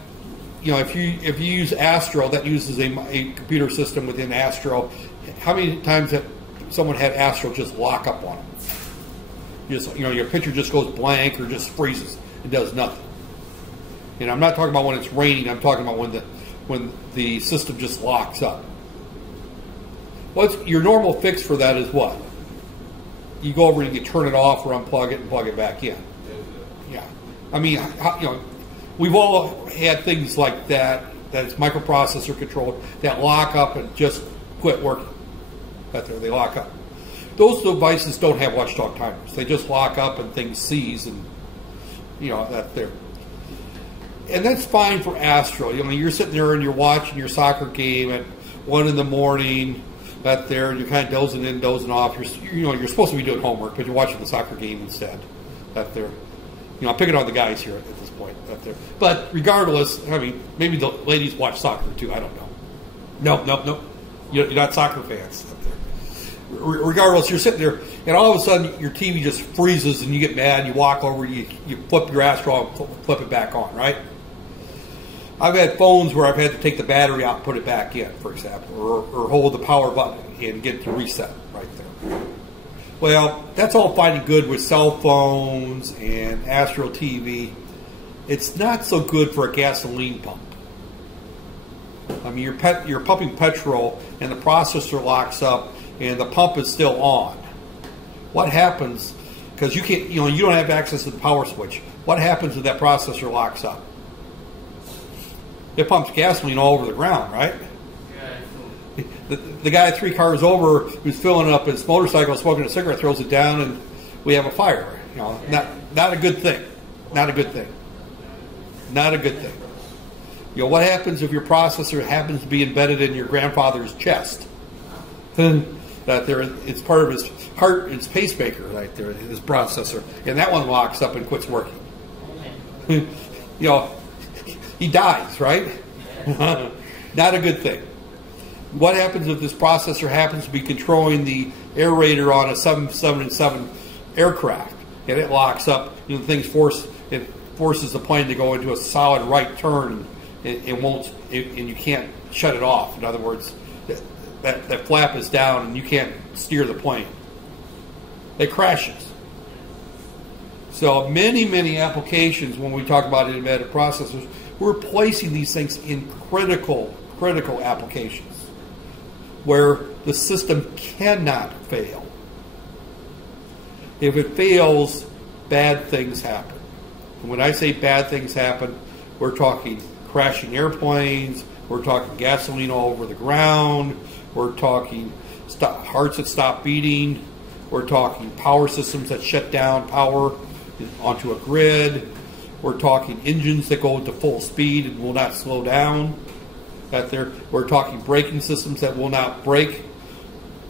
if you use Astro, that uses a computer system within Astro. How many times have someone had Astro just lock up on them? Your picture just goes blank or just freezes. It does nothing. And I'm not talking about when it's raining. I'm talking about when the system just locks up. Your normal fix for that is what? You go over and you turn it off or unplug it and plug it back in. Yeah. I mean, we've all had things like that it's microprocessor controlled that lock up and just quit working. They lock up. Those devices don't have watchdog timers. They just lock up and things seize and that there. And that's fine for Astro. You're sitting there and you're watching your soccer game at 1 in the morning. That there, and you're kind of dozing in, dozing off. You're supposed to be doing homework, but you're watching the soccer game instead. That there, I'm picking on the guys here at this point. That there, but regardless, I mean, maybe the ladies watch soccer too. I don't know. No. You're not soccer fans. That there. Regardless, you're sitting there, and all of a sudden your TV just freezes, and you get mad. And you walk over, you flip your Astro, and flip it back on, right? I've had phones where I've had to take the battery out and put it back in, for example, or hold the power button and get it to reset right there. Well, that's all fine and good with cell phones and Astro TV. It's not so good for a gasoline pump. I mean, you're pumping petrol and the processor locks up and the pump is still on. What happens? Because you can't, you don't have access to the power switch. What happens if that processor locks up? It pumps gasoline all over the ground, right? Yeah. The guy 3 cars over who's filling up his motorcycle, smoking a cigarette, throws it down, and we have a fire. Not a good thing. Not a good thing. Not a good thing. What happens if your processor happens to be embedded in your grandfather's chest? It's part of his heart, his pacemaker right there, his processor, and that one locks up and quits working. He dies, right? Not a good thing. What happens if this processor happens to be controlling the aerator on a 777 aircraft and it locks up? It forces the plane to go into a solid right turn and you can't shut it off. In other words, that flap is down and you can't steer the plane. it crashes. So many applications, when we talk about embedded processors, we're placing these things in critical applications where the system cannot fail. If it fails, bad things happen. And when I say bad things happen, we're talking crashing airplanes, we're talking gasoline all over the ground, we're talking hearts that stop beating, we're talking power systems that shut down power onto a grid, we're talking engines that go to full speed and will not slow down. We're talking braking systems that will not brake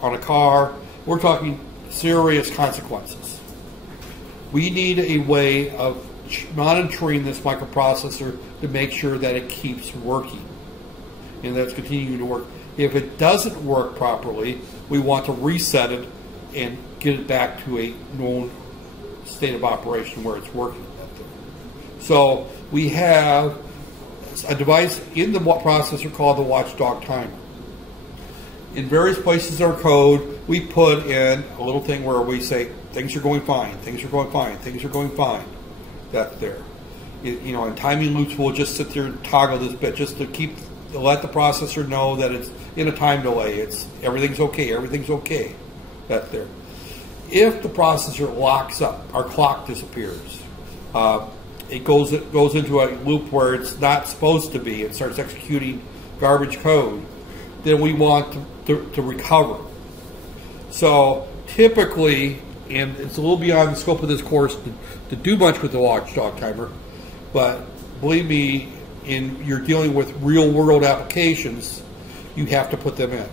on a car. We're talking serious consequences. We need a way of monitoring this microprocessor to make sure that it keeps working and that it's continuing to work. If it doesn't work properly, we want to reset it and get it back to a known state of operation where it's working. So we have a device in the processor called the watchdog timer. In various places in our code, we put in a little thing where we say things are going fine, things are going fine, things are going fine. That's there. You know, in timing loops, we'll just sit there and toggle this bit just to let the processor know that it's in a time delay. Everything's okay. Everything's okay. That's there. If the processor locks up, our clock disappears. It goes into a loop where it's not supposed to be. It starts executing garbage code. Then we want to recover. So typically, and it's a little beyond the scope of this course to do much with the watchdog timer, but believe me, you're dealing with real world applications, you have to put them in.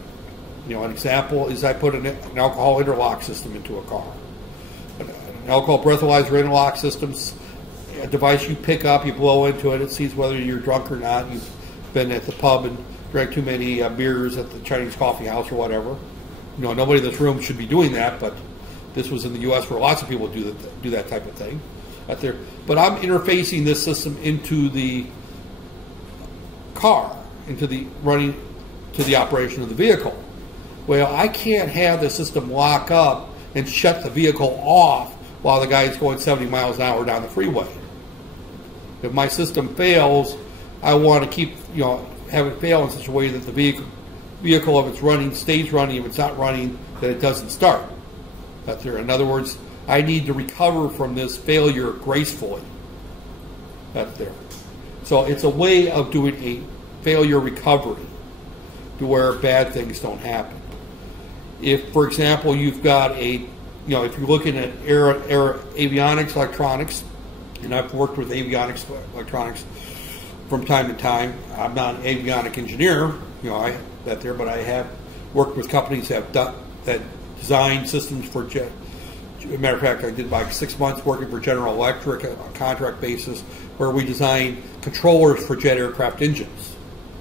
You know, an example is I put an alcohol interlock system into a car. An alcohol breathalyzer interlock system's a device you pick up, you blow into it, it sees whether you're drunk or not. You've been at the pub and drank too many beers at the Chinese coffee house or whatever. You know, nobody in this room should be doing that, but this was in the U.S. where lots of people do that type of thing. But I'm interfacing this system into the car, into the operation of the vehicle. Well, I can't have the system lock up and shut the vehicle off while the guy's going 70 miles an hour down the freeway. If my system fails, I want to have it fail in such a way that the vehicle, if it's running, stays running. If it's not running, that it doesn't start. That's there. In other words, I need to recover from this failure gracefully. That's there. So it's a way of doing a failure recovery to where bad things don't happen. If, for example, you've got if you're looking at avionics, electronics, and I've worked with avionics, electronics from time to time. I'm not an avionic engineer, but I have worked with companies that design systems for jet. As a matter of fact, I did like 6 months working for General Electric on a contract basis where we designed controllers for jet aircraft engines.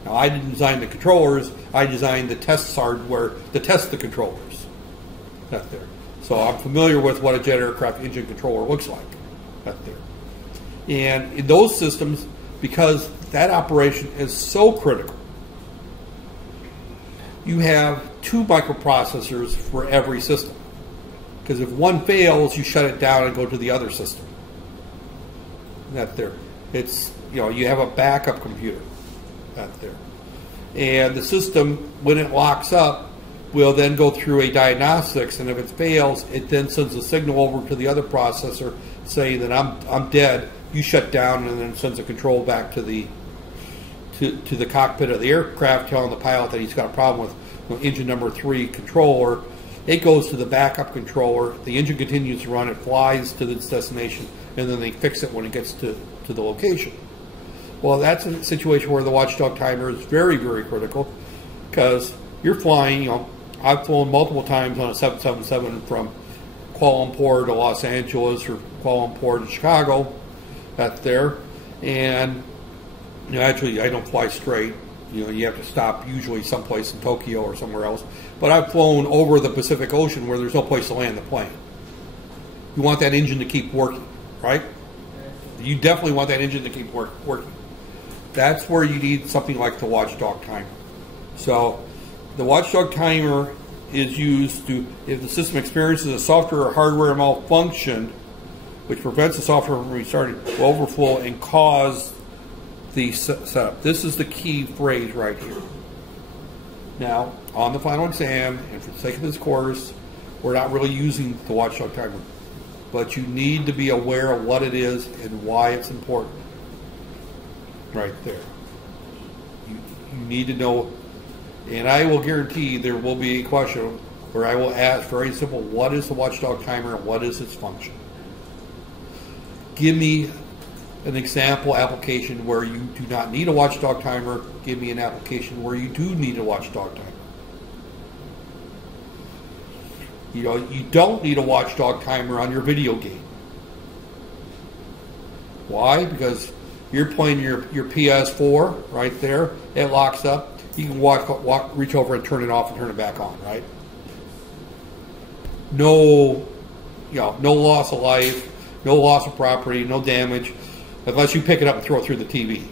Now, I didn't design the controllers, I designed the test hardware to test the controllers. That's there. So I'm familiar with what a jet aircraft engine controller looks like. That's there. And in those systems, because that operation is so critical, you have 2 microprocessors for every system. Because if one fails, you shut it down and go to the other system. That's there. It's, you have a backup computer. That's there. And the system, when it locks up, will then go through a diagnostics, and if it fails, it then sends a signal over to the other processor saying that I'm dead. You shut down, and then sends a control back to the cockpit of the aircraft, telling the pilot that he's got a problem with engine number 3 controller. It goes to the backup controller. The engine continues to run. It flies to its destination, and then they fix it when it gets to the location. Well, that's a situation where the watchdog timer is very, very critical, because you're flying. I've flown multiple times on a 777 from Kuala Lumpur to Los Angeles or Kuala Lumpur to Chicago. That's there, and actually I don't fly straight. You have to stop usually someplace in Tokyo or somewhere else. But I've flown over the Pacific Ocean where there's no place to land the plane. You want that engine to keep working, right? You definitely want that engine to keep working. That's where you need something like the watchdog timer. So the watchdog timer is used to, if the system experiences a software or hardware malfunction, which prevents the software from restarting, will overflow and cause the setup. This is the key phrase right here. Now, on the final exam, and for the sake of this course, we're not really using the watchdog timer, but you need to be aware of what it is and why it's important. Right there. You need to know, and I will guarantee there will be a question where I will ask very simple, what is the watchdog timer and what is its function? Give me an example application where you do not need a watchdog timer. Give me an application where you do need a watchdog timer. You know, you don't need a watchdog timer on your video game. Why? Because you're playing your PS4 right there. It locks up. You can reach over and turn it off and turn it back on, right? No, no loss of life, no loss of property, no damage, unless you pick it up and throw it through the TV.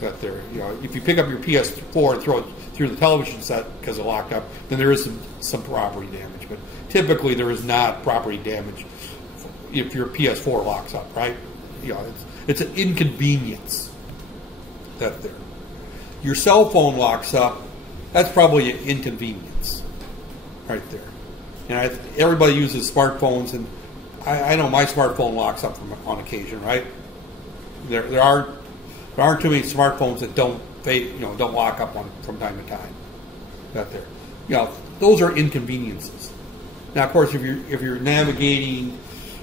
Right there. You know, if you pick up your PS4 and throw it through the television set because it's locked up, then there is some property damage. But typically, there is not property damage if your PS4 locks up, right? You know, it's an inconvenience. That there. Your cell phone locks up. That's probably an inconvenience, right there. And everybody uses smartphones, and I know my smartphone locks up on occasion, right? There aren't too many smartphones that don't lock up from time to time. That there. You know, those are inconveniences. Now, of course, if you're navigating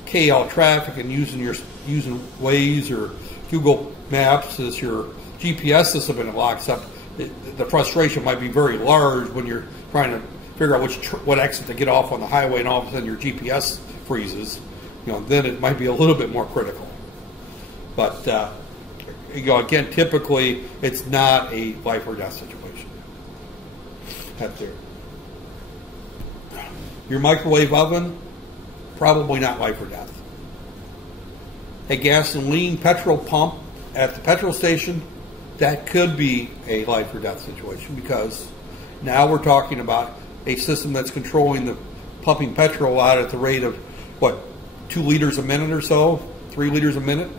KL traffic and using Waze or Google Maps as your GPS system and it locks up, the frustration might be very large when you're trying to figure out what exit to get off on the highway, and all of a sudden your GPS freezes. You know, then it might be a little bit more critical. But again, typically it's not a life or death situation. That's there. Your microwave oven, probably not life or death. A gasoline petrol pump at the petrol station, that could be a life or death situation, because now we're talking about a system that's controlling the pumping petrol out at the rate of, 2 liters a minute or so, 3 liters a minute.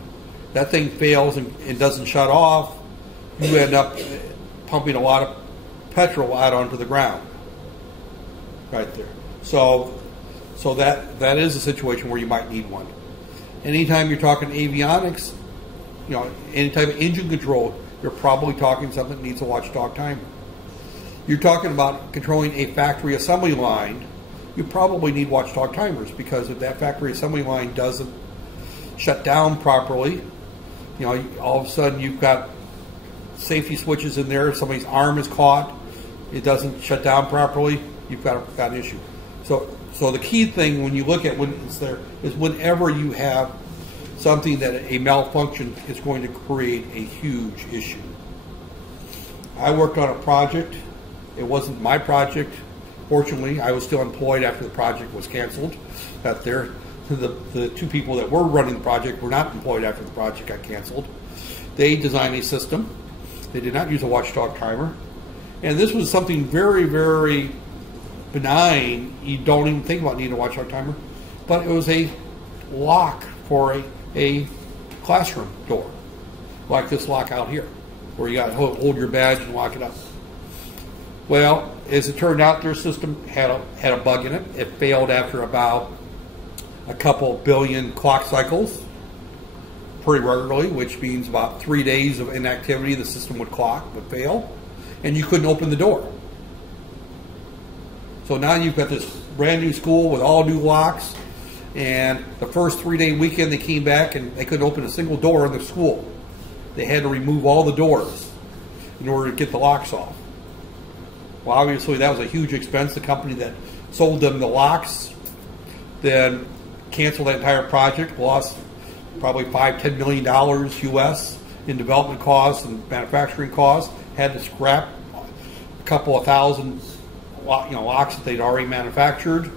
That thing fails and doesn't shut off. You end up pumping a lot of petrol out onto the ground. Right there. So that is a situation where you might need one. Anytime you're talking avionics, any type of engine control, you're probably talking something that needs a watchdog timer. You're talking about controlling a factory assembly line, you probably need watchdog timers, because if that factory assembly line doesn't shut down properly, all of a sudden you've got safety switches in there, somebody's arm is caught, it doesn't shut down properly, you've got an issue. So the key thing when you look at when it's there is whenever you have something that a malfunction is going to create a huge issue. I worked on a project. It wasn't my project. Fortunately, I was still employed after the project was canceled. The 2 people that were running the project were not employed after the project got canceled. They designed a system. They did not use a watchdog timer. And this was something very, very benign. You don't even think about needing a watchdog timer. But it was a lock for a classroom door, like this lock out here, where you got to hold your badge and lock it up. Well, as it turned out, their system had a bug in it. It failed after about a couple billion clock cycles, pretty regularly, which means about 3 days of inactivity, the system would fail, and you couldn't open the door. So now you've got this brand new school with all new locks, and the first 3-day weekend they came back and they couldn't open a single door in the school. They had to remove all the doors in order to get the locks off. Well, obviously that was a huge expense. The company that sold them the locks then canceled that entire project, lost probably $5-10 million US in development costs and manufacturing costs, had to scrap a couple of thousand locks that they'd already manufactured.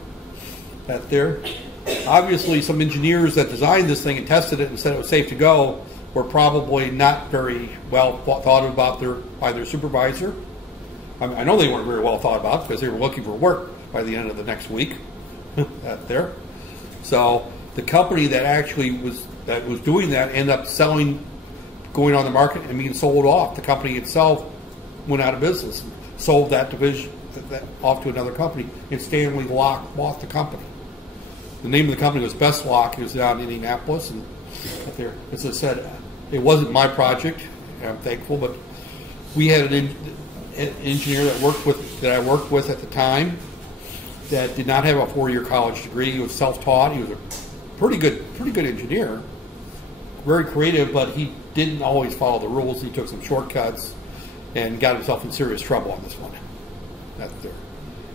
Obviously, some engineers that designed this thing and tested it and said it was safe to go were probably not very well thought about by their supervisor. I know they weren't very well thought about because they were looking for work by the end of the next week. There. So the company that actually was doing that ended up going on the market and being sold off. The company itself went out of business, and sold that division off to another company, and Stanley Lock bought the company. The name of the company was Best Lock. It was down in Indianapolis, and there, as I said, it wasn't my project, and I'm thankful, but we had an engineer that I worked with at the time that did not have a 4-year college degree. He was self-taught. He was a pretty good engineer, very creative, but he didn't always follow the rules. He took some shortcuts and got himself in serious trouble on this one. That's there.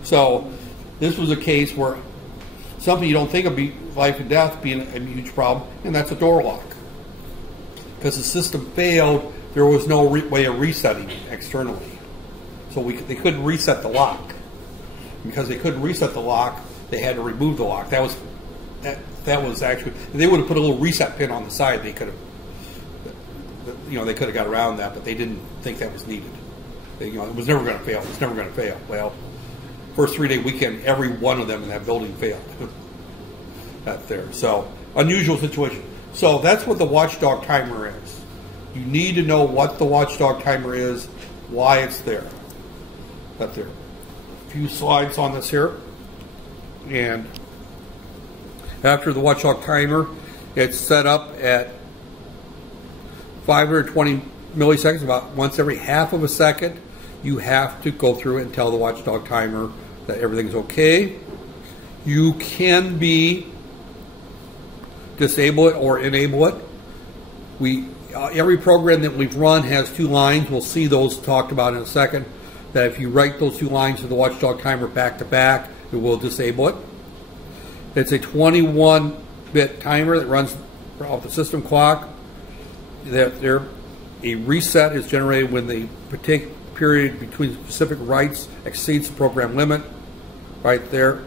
So this was a case where something you don't think of life and death being a huge problem, and that's a door lock. Because the system failed, there was no way of resetting it externally. So they couldn't reset the lock. Because they couldn't reset the lock, they had to remove the lock. That was actually, they would have put a little reset pin on the side. They could have, they could have got around that, but they didn't think that was needed. It was never going to fail. It was never going to fail. Well, first 3-day weekend, every one of them in that building failed. That's there. So unusual situation. So that's what the watchdog timer is. You need to know what the watchdog timer is, why it's there. That's there. A few slides on this here, and after the watchdog timer, it's set up at 520 milliseconds, about once every half of a second. You have to go through and tell the watchdog timer that everything's okay. You can disable it or enable it. Every program that we've run has 2 lines. We'll see those talked about in a second. That if you write those 2 lines to the watchdog timer back to back, it will disable it. It's a 21-bit timer that runs off the system clock. A reset is generated when the particular period between specific writes exceeds the program limit, right there.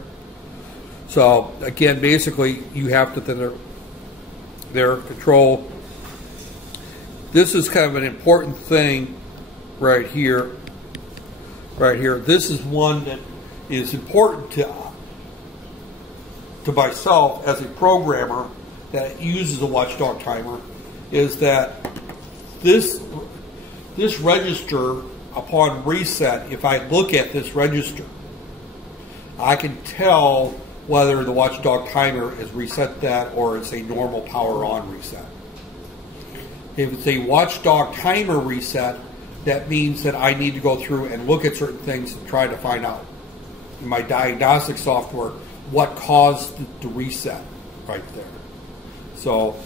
So again, basically, you have to their control. This is kind of an important thing right here. Right here. This is one that is important to myself as a programmer that uses a watchdog timer, is that this register, upon reset, if I look at this register, I can tell whether the watchdog timer has reset that or it's a normal power on reset. If it's a watchdog timer reset, that means that I need to go through and look at certain things and try to find out in my diagnostic software what caused the reset right there. So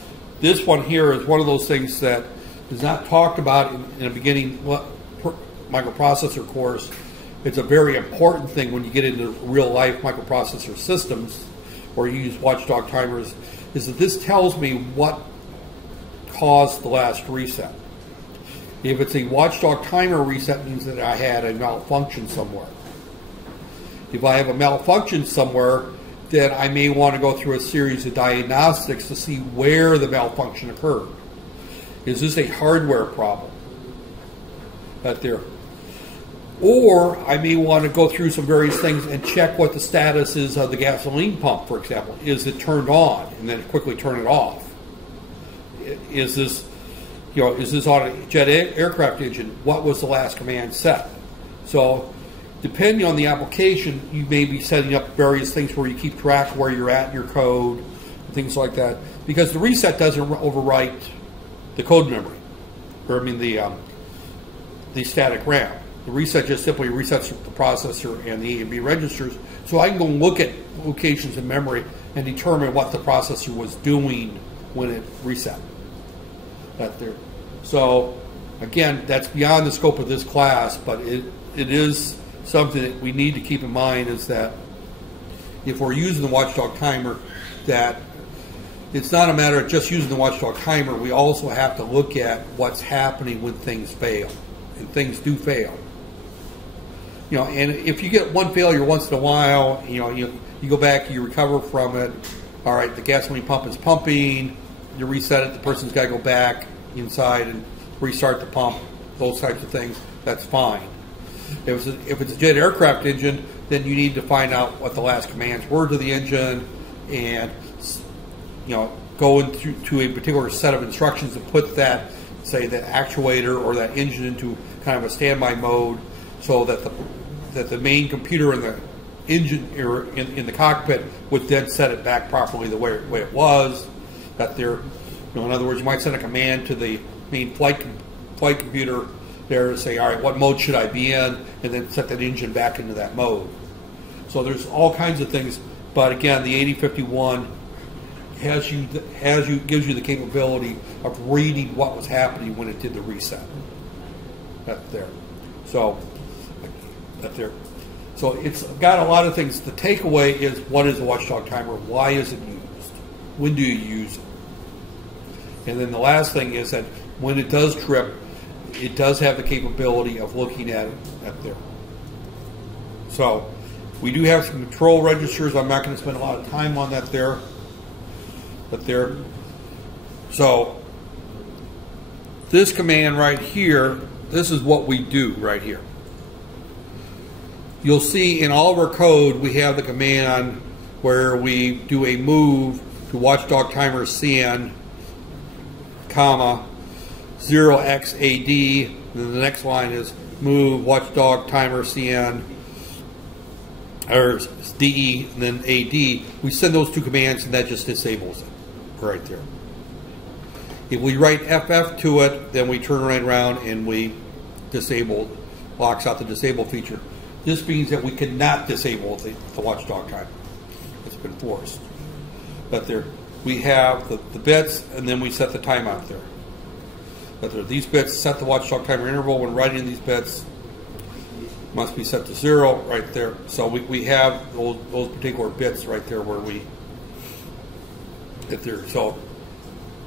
this one here is one of those things that is not talked about in the beginning microprocessor course. It's a very important thing when you get into real life microprocessor systems or you use watchdog timers, is that this tells me what caused the last reset. If it's a watchdog timer reset, it means that I had a malfunction somewhere. If I have a malfunction somewhere, then I may want to go through a series of diagnostics to see where the malfunction occurred. Is this a hardware problem? Or I may want to go through some various things and check what the status is of the gasoline pump, for example. Is it turned on and then quickly turn it off? Is this on a jet aircraft engine? What was the last command set? So depending on the application, you may be setting up various things where you keep track of where you're at in your code, and things like that. Because the reset doesn't overwrite the code memory, or I mean the static RAM. The reset just simply resets the processor and the A and B registers, so I can go look at locations in memory and determine what the processor was doing when it reset. So again, that's beyond the scope of this class, but it is something that we need to keep in mind, is that if we're using the watchdog timer, that it's not a matter of just using the watchdog timer. We also have to look at what's happening when things fail, and things do fail. And if you get one failure once in a while, you go back, you recover from it. All right, the gasoline pump is pumping. You reset it. The person's got to go back inside and restart the pump. Those types of things. That's fine. If it's a jet aircraft engine, then you need to find out what the last commands were to the engine, and go into a particular set of instructions and put that, say, that actuator or that engine into kind of a standby mode, so that the main computer in the engine or in the cockpit would then set it back properly the way it was. That there, in other words, you might send a command to the main flight computer there to say, all right, what mode should I be in, and then set that engine back into that mode. So there's all kinds of things, but again, the 8051 gives you the capability of reading what was happening when it did the reset. That's there. So that's there. So it's got a lot of things. The takeaway is, what is the watchdog timer? Why is it used? When do you use it? And then the last thing is that when it does trip, it does have the capability of looking at it at there. So we do have some control registers. I'm not going to spend a lot of time on that there. But there. So this command right here, this is what we do right here. You'll see in all of our code we have the command where we do a move to watchdog timer CN, comma, 0xAD, and then the next line is move watchdog timer CN, or DE, and then AD. We send those two commands and that just disables it right there. If we write FF to it, then we turn right around and we locks out the disable feature. This means that we cannot disable the watchdog timer. It's been forced. But there, we have the bits, and then we set the timeout there. But there, these bits set the watchdog timer interval. When writing these bits, must be set to 0 right there. So we have those particular bits right there where we get there. So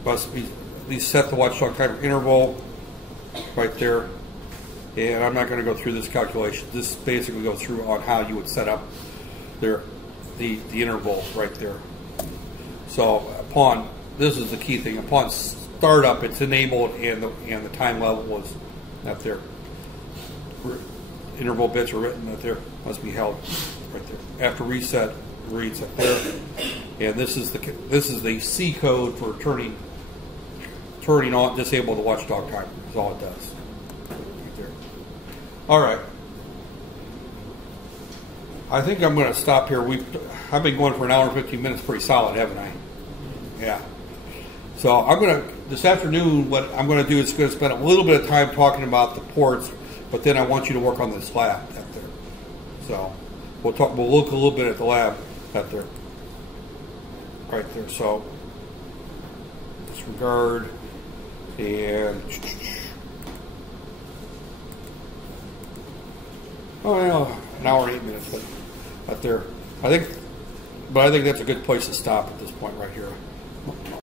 must be these set the watchdog timer interval right there. And I'm not going to go through this calculation. This basically goes through on how you would set up the intervals right there. So this is the key thing. Upon startup, it's enabled and the time level was up there. Interval bits are written up there. Must be held right there. After reset, reads up there. And this is the C code for turning on, disable the watchdog timer. Is all it does. All right. I think I'm going to stop here. I've been going for an hour and 15 minutes, pretty solid, haven't I? Yeah. So this afternoon, what I'm going to do is going to spend a little bit of time talking about the ports, but then I want you to work on this lab out there. So we'll look a little bit at the lab out there. Right there. So disregard and. Oh, yeah, an hour and 8 minutes out there. I think that's a good place to stop at this point right here.